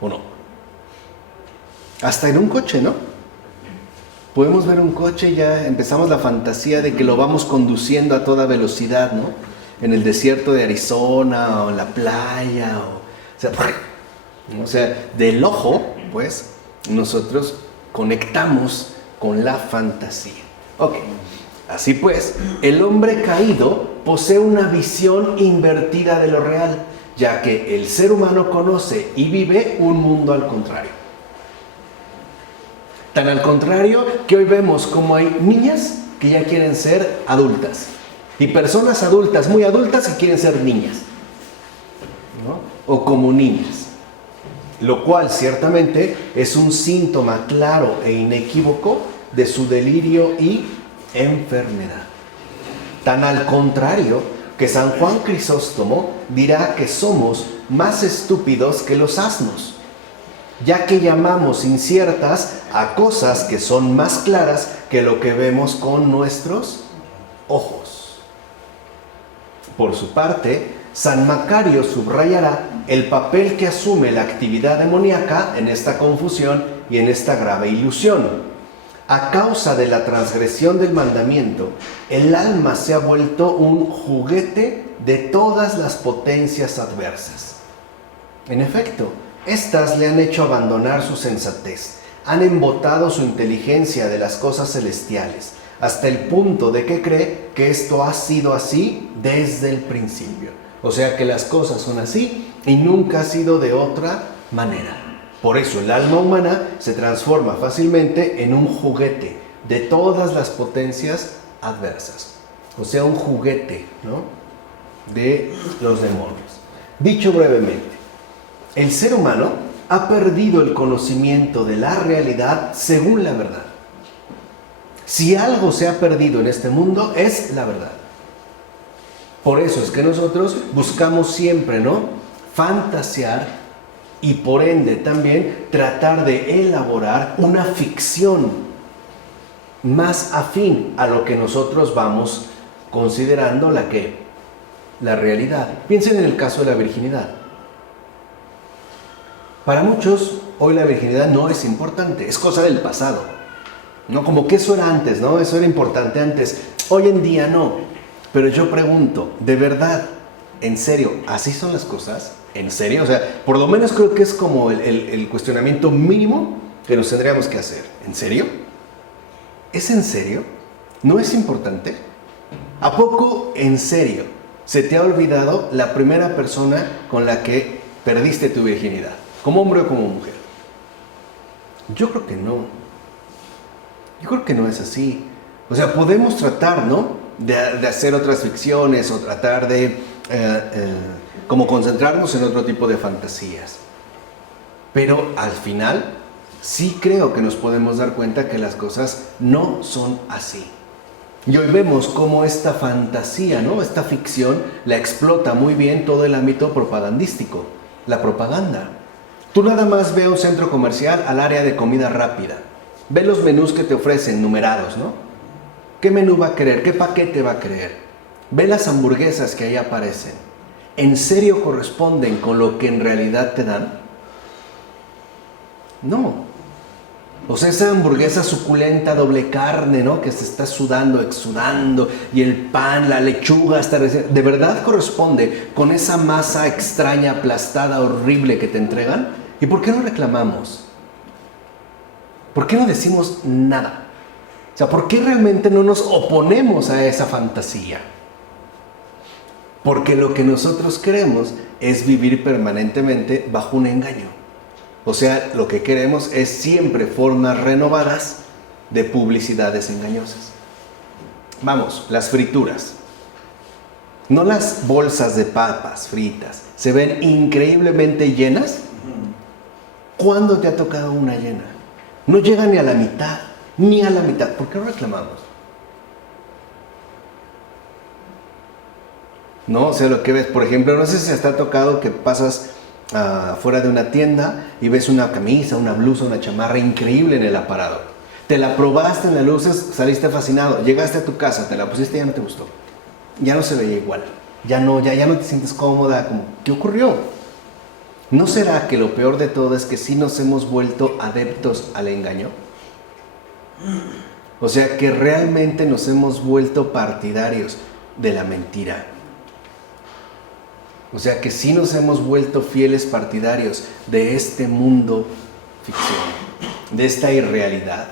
¿O no? Hasta en un coche, ¿no? Podemos ver un coche y ya empezamos la fantasía de que lo vamos conduciendo a toda velocidad, ¿no? En el desierto de Arizona o en la playa. O sea, del ojo, pues, nosotros conectamos con la fantasía. Ok, así pues, el hombre caído posee una visión invertida de lo real, ya que el ser humano conoce y vive un mundo al contrario. Tan al contrario que hoy vemos como hay niñas que ya quieren ser adultas y personas adultas, muy adultas, que quieren ser niñas, ¿no?, o como niñas, lo cual ciertamente es un síntoma claro e inequívoco de su delirio y enfermedad. Tan al contrario que San Juan Crisóstomo dirá que somos más estúpidos que los asnos, ya que llamamos inciertas a cosas que son más claras que lo que vemos con nuestros ojos. Por su parte, San Macario subrayará el papel que asume la actividad demoníaca en esta confusión y en esta grave ilusión. A causa de la transgresión del mandamiento, el alma se ha vuelto un juguete de todas las potencias adversas. En efecto, estas le han hecho abandonar su sensatez, han embotado su inteligencia de las cosas celestiales, hasta el punto de que cree que esto ha sido así desde el principio. O sea que las cosas son así y nunca ha sido de otra manera. Por eso el alma humana se transforma fácilmente en un juguete de todas las potencias adversas. O sea, un juguete, ¿no?, de los demonios. Dicho brevemente, el ser humano ha perdido el conocimiento de la realidad según la verdad. Si algo se ha perdido en este mundo, es la verdad. Por eso es que nosotros buscamos siempre, ¿no?, fantasear y por ende también tratar de elaborar una ficción más afín a lo que nosotros vamos considerando la realidad. Piensen en el caso de la virginidad. Para muchos, hoy la virginidad no es importante, es cosa del pasado, ¿no? Como que eso era antes, ¿no? Eso era importante antes. Hoy en día no. Pero yo pregunto, ¿de verdad, en serio, así son las cosas? ¿En serio? O sea, por lo menos creo que es como el cuestionamiento mínimo que nos tendríamos que hacer. ¿En serio? ¿Es en serio? ¿No es importante? ¿A poco en serio se te ha olvidado la primera persona con la que perdiste tu virginidad? ¿Como hombre o como mujer? Yo creo que no. Yo creo que no es así. O sea, podemos tratar, ¿no?, de hacer otras ficciones o tratar de como concentrarnos en otro tipo de fantasías. Pero al final sí creo que nos podemos dar cuenta que las cosas no son así. Y hoy vemos cómo esta fantasía, ¿no?, esta ficción, la explota muy bien todo el ámbito propagandístico, la propaganda. Tú nada más ve a un centro comercial al área de comida rápida. Ve los menús que te ofrecen numerados, ¿no? ¿Qué menú va a querer? ¿Qué paquete va a querer? Ve las hamburguesas que ahí aparecen. ¿En serio corresponden con lo que en realidad te dan? No. O sea, esa hamburguesa suculenta, doble carne, ¿no?, que se está sudando, exudando, y el pan, la lechuga, ¿de verdad corresponde con esa masa extraña, aplastada, horrible que te entregan? ¿Y por qué no reclamamos? ¿Por qué no decimos nada? O sea, ¿por qué realmente no nos oponemos a esa fantasía? Porque lo que nosotros queremos es vivir permanentemente bajo un engaño. O sea, lo que queremos es siempre formas renovadas de publicidades engañosas. Vamos, las frituras. No las bolsas de papas fritas. Se ven increíblemente llenas. ¿Cuándo te ha tocado una llena? No llega ni a la mitad. Ni a la mitad. ¿Por qué no reclamamos? No, o sea, lo que ves, por ejemplo, no sé si te ha tocado que pasas fuera de una tienda y ves una camisa, una blusa, una chamarra increíble en el aparador. Te la probaste en las luces, saliste fascinado, llegaste a tu casa, te la pusiste y ya no te gustó. Ya no se veía igual. Ya no te sientes cómoda. ¿Qué ocurrió? ¿No será que lo peor de todo es que sí nos hemos vuelto adeptos al engaño? O sea, que realmente nos hemos vuelto partidarios de la mentira. O sea, que sí nos hemos vuelto fieles partidarios de este mundo ficción, de esta irrealidad.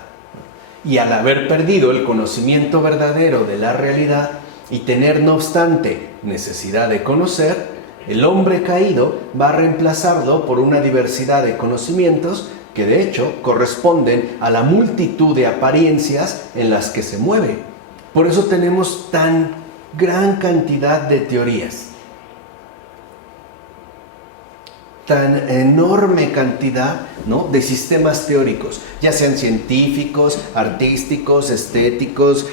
Y al haber perdido el conocimiento verdadero de la realidad y tener, no obstante, necesidad de conocer, el hombre caído va a reemplazarlo por una diversidad de conocimientos que de hecho corresponden a la multitud de apariencias en las que se mueve. Por eso tenemos tan gran cantidad de teorías, tan enorme cantidad, ¿no?, de sistemas teóricos, ya sean científicos, artísticos, estéticos,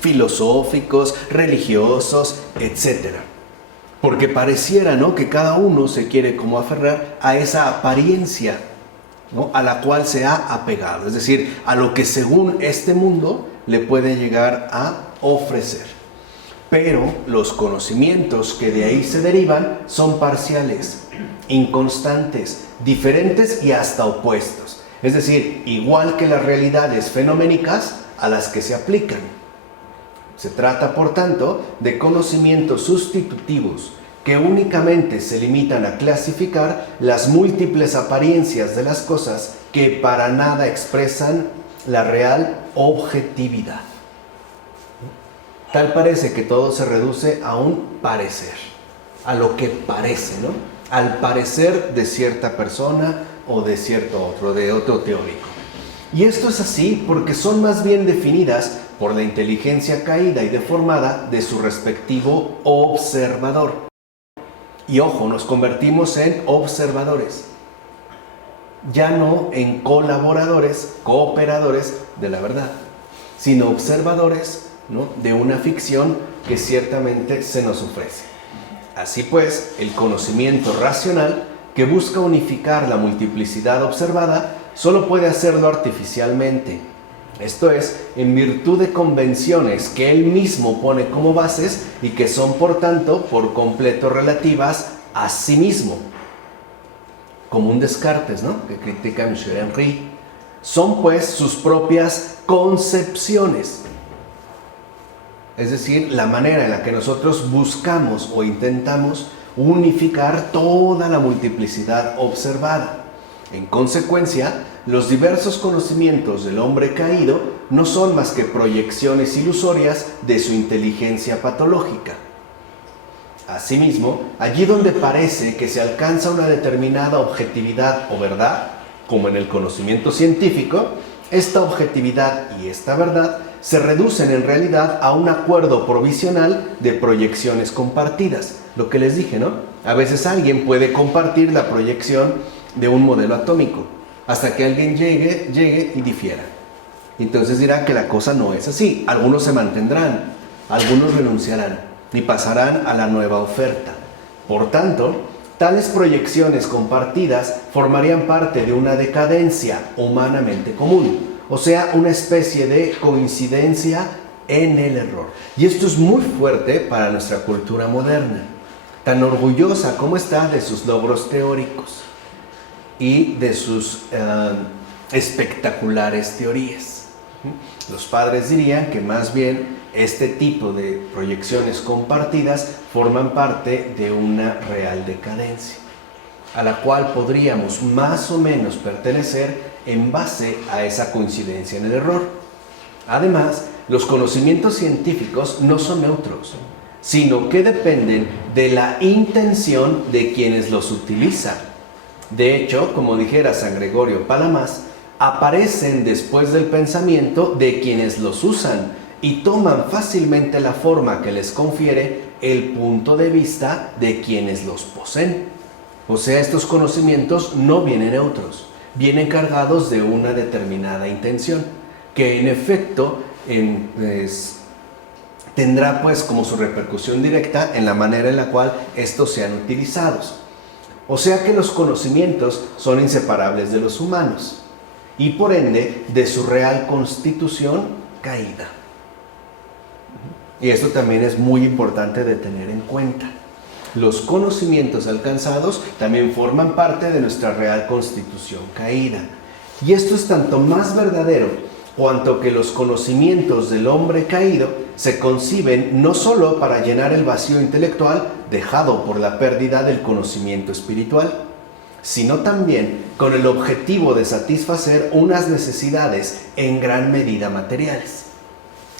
filosóficos, religiosos, etc. Porque pareciera, ¿no?, que cada uno se quiere como aferrar a esa apariencia, ¿no?, a la cual se ha apegado, es decir, a lo que según este mundo le puede llegar a ofrecer. Pero los conocimientos que de ahí se derivan son parciales, inconstantes, diferentes y hasta opuestos. Es decir, igual que las realidades fenoménicas a las que se aplican. Se trata, por tanto, de conocimientos sustitutivos que únicamente se limitan a clasificar las múltiples apariencias de las cosas que para nada expresan la real objetividad. Tal parece que todo se reduce a un parecer, a lo que parece, ¿no?, al parecer de cierta persona o de cierto otro, de otro teórico. Y esto es así porque son más bien definidas por la inteligencia caída y deformada de su respectivo observador. Y ojo, nos convertimos en observadores, ya no en colaboradores, cooperadores de la verdad, sino observadores, ¿no?, de una ficción que ciertamente se nos ofrece. Así pues, el conocimiento racional, que busca unificar la multiplicidad observada, solo puede hacerlo artificialmente. Esto es, en virtud de convenciones que él mismo pone como bases y que son, por tanto, por completo relativas a sí mismo. Como un Descartes, ¿no?, que critica a Michel Henry. Son, pues, sus propias concepciones. Es decir, la manera en la que nosotros buscamos o intentamos unificar toda la multiplicidad observada. En consecuencia, los diversos conocimientos del hombre caído no son más que proyecciones ilusorias de su inteligencia patológica. Asimismo, allí donde parece que se alcanza una determinada objetividad o verdad, como en el conocimiento científico, esta objetividad y esta verdad se reducen en realidad a un acuerdo provisional de proyecciones compartidas. Lo que les dije, ¿no? A veces alguien puede compartir la proyección de un modelo atómico, hasta que alguien llegue y difiera. Entonces dirá que la cosa no es así. Algunos se mantendrán, algunos renunciarán y pasarán a la nueva oferta. Por tanto, tales proyecciones compartidas formarían parte de una decadencia humanamente común, o sea, una especie de coincidencia en el error. Y esto es muy fuerte para nuestra cultura moderna, tan orgullosa como está de sus logros teóricos y de sus espectaculares teorías. Los padres dirían que más bien este tipo de proyecciones compartidas forman parte de una real decadencia, a la cual podríamos más o menos pertenecer en base a esa coincidencia en el error. Además, los conocimientos científicos no son neutros, sino que dependen de la intención de quienes los utilizan. De hecho, como dijera San Gregorio Palamas, aparecen después del pensamiento de quienes los usan y toman fácilmente la forma que les confiere el punto de vista de quienes los poseen. O sea, estos conocimientos no vienen neutros, vienen cargados de una determinada intención, que en efecto tendrá pues como su repercusión directa en la manera en la cual estos sean utilizados. O sea que los conocimientos son inseparables de los humanos y por ende de su real constitución caída. Y esto también es muy importante de tener en cuenta. Los conocimientos alcanzados también forman parte de nuestra real constitución caída. Y esto es tanto más verdadero cuanto que los conocimientos del hombre caído se conciben no solo para llenar el vacío intelectual dejado por la pérdida del conocimiento espiritual, sino también con el objetivo de satisfacer unas necesidades en gran medida materiales,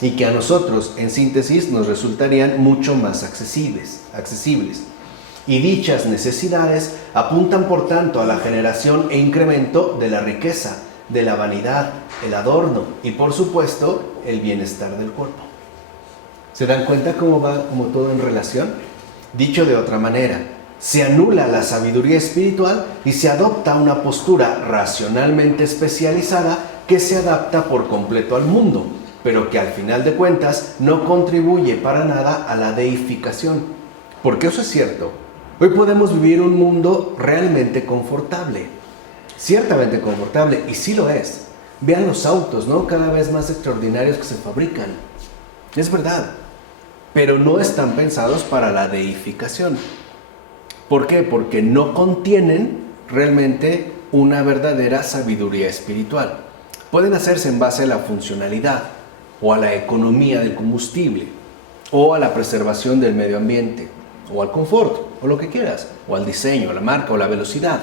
y que a nosotros, en síntesis, nos resultarían mucho más accesibles. Y dichas necesidades apuntan, por tanto, a la generación e incremento de la riqueza, de la vanidad, el adorno y, por supuesto, el bienestar del cuerpo. ¿Se dan cuenta cómo va como todo en relación? Dicho de otra manera, se anula la sabiduría espiritual y se adopta una postura racionalmente especializada que se adapta por completo al mundo, pero que al final de cuentas no contribuye para nada a la deificación. Porque eso es cierto. Hoy podemos vivir un mundo realmente confortable, ciertamente confortable, y sí lo es. Vean los autos, ¿no?, cada vez más extraordinarios que se fabrican. Es verdad, pero no están pensados para la deificación. ¿Por qué? Porque no contienen realmente una verdadera sabiduría espiritual. Pueden hacerse en base a la funcionalidad, o a la economía del combustible, o a la preservación del medio ambiente, o al confort, o lo que quieras, o al diseño, a la marca, o la velocidad,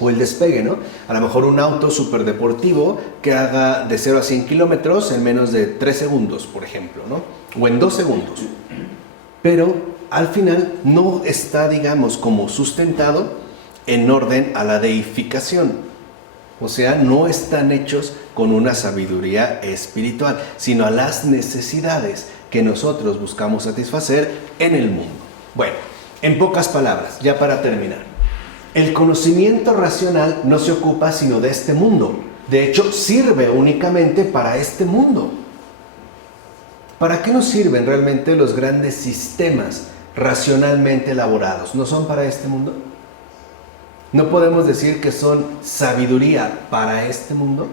o el despegue, ¿no? A lo mejor un auto súper deportivo que haga de 0 a 100 kilómetros en menos de 3 segundos, por ejemplo, ¿no? O en 2 segundos. Pero al final no está, digamos, como sustentado en orden a la deificación. O sea, no están hechos con una sabiduría espiritual, sino a las necesidades que nosotros buscamos satisfacer en el mundo. Bueno, en pocas palabras, ya para terminar, el conocimiento racional no se ocupa sino de este mundo. De hecho, sirve únicamente para este mundo. ¿Para qué nos sirven realmente los grandes sistemas racionalmente elaborados? ¿No son para este mundo? ¿No podemos decir que son sabiduría para este mundo?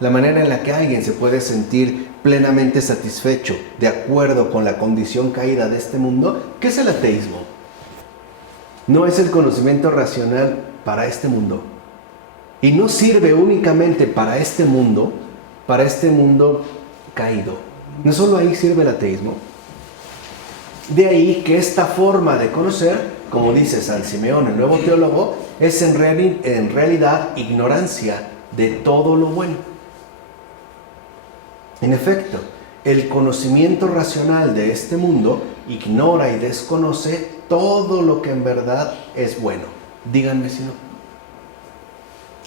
La manera en la que alguien se puede sentir plenamente satisfecho de acuerdo con la condición caída de este mundo. ¿Qué es el ateísmo? No es el conocimiento racional para este mundo. Y no sirve únicamente para este mundo caído. No solo ahí sirve el ateísmo. De ahí que esta forma de conocer, como dice San Simeón, el nuevo teólogo, es en realidad ignorancia de todo lo bueno. En efecto, el conocimiento racional de este mundo ignora y desconoce todo lo que en verdad es bueno. Díganme si no.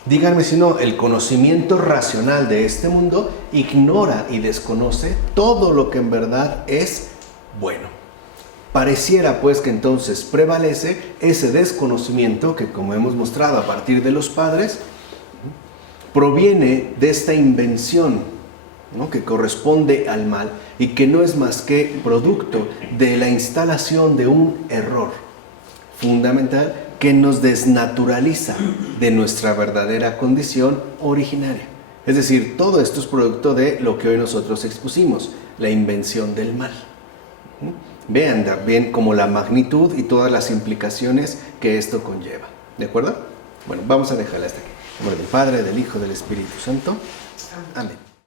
Díganme si no, el conocimiento racional de este mundo ignora y desconoce todo lo que en verdad es bueno. Pareciera pues que entonces prevalece ese desconocimiento que, como hemos mostrado a partir de los padres, proviene de esta invención, ¿no?, que corresponde al mal y que no es más que producto de la instalación de un error fundamental que nos desnaturaliza de nuestra verdadera condición originaria. Es decir, todo esto es producto de lo que hoy nosotros expusimos, la invención del mal. Vean también como la magnitud y todas las implicaciones que esto conlleva. ¿De acuerdo? Bueno, vamos a dejarla hasta aquí. En nombre del Padre, del Hijo, del Espíritu Santo. Amén.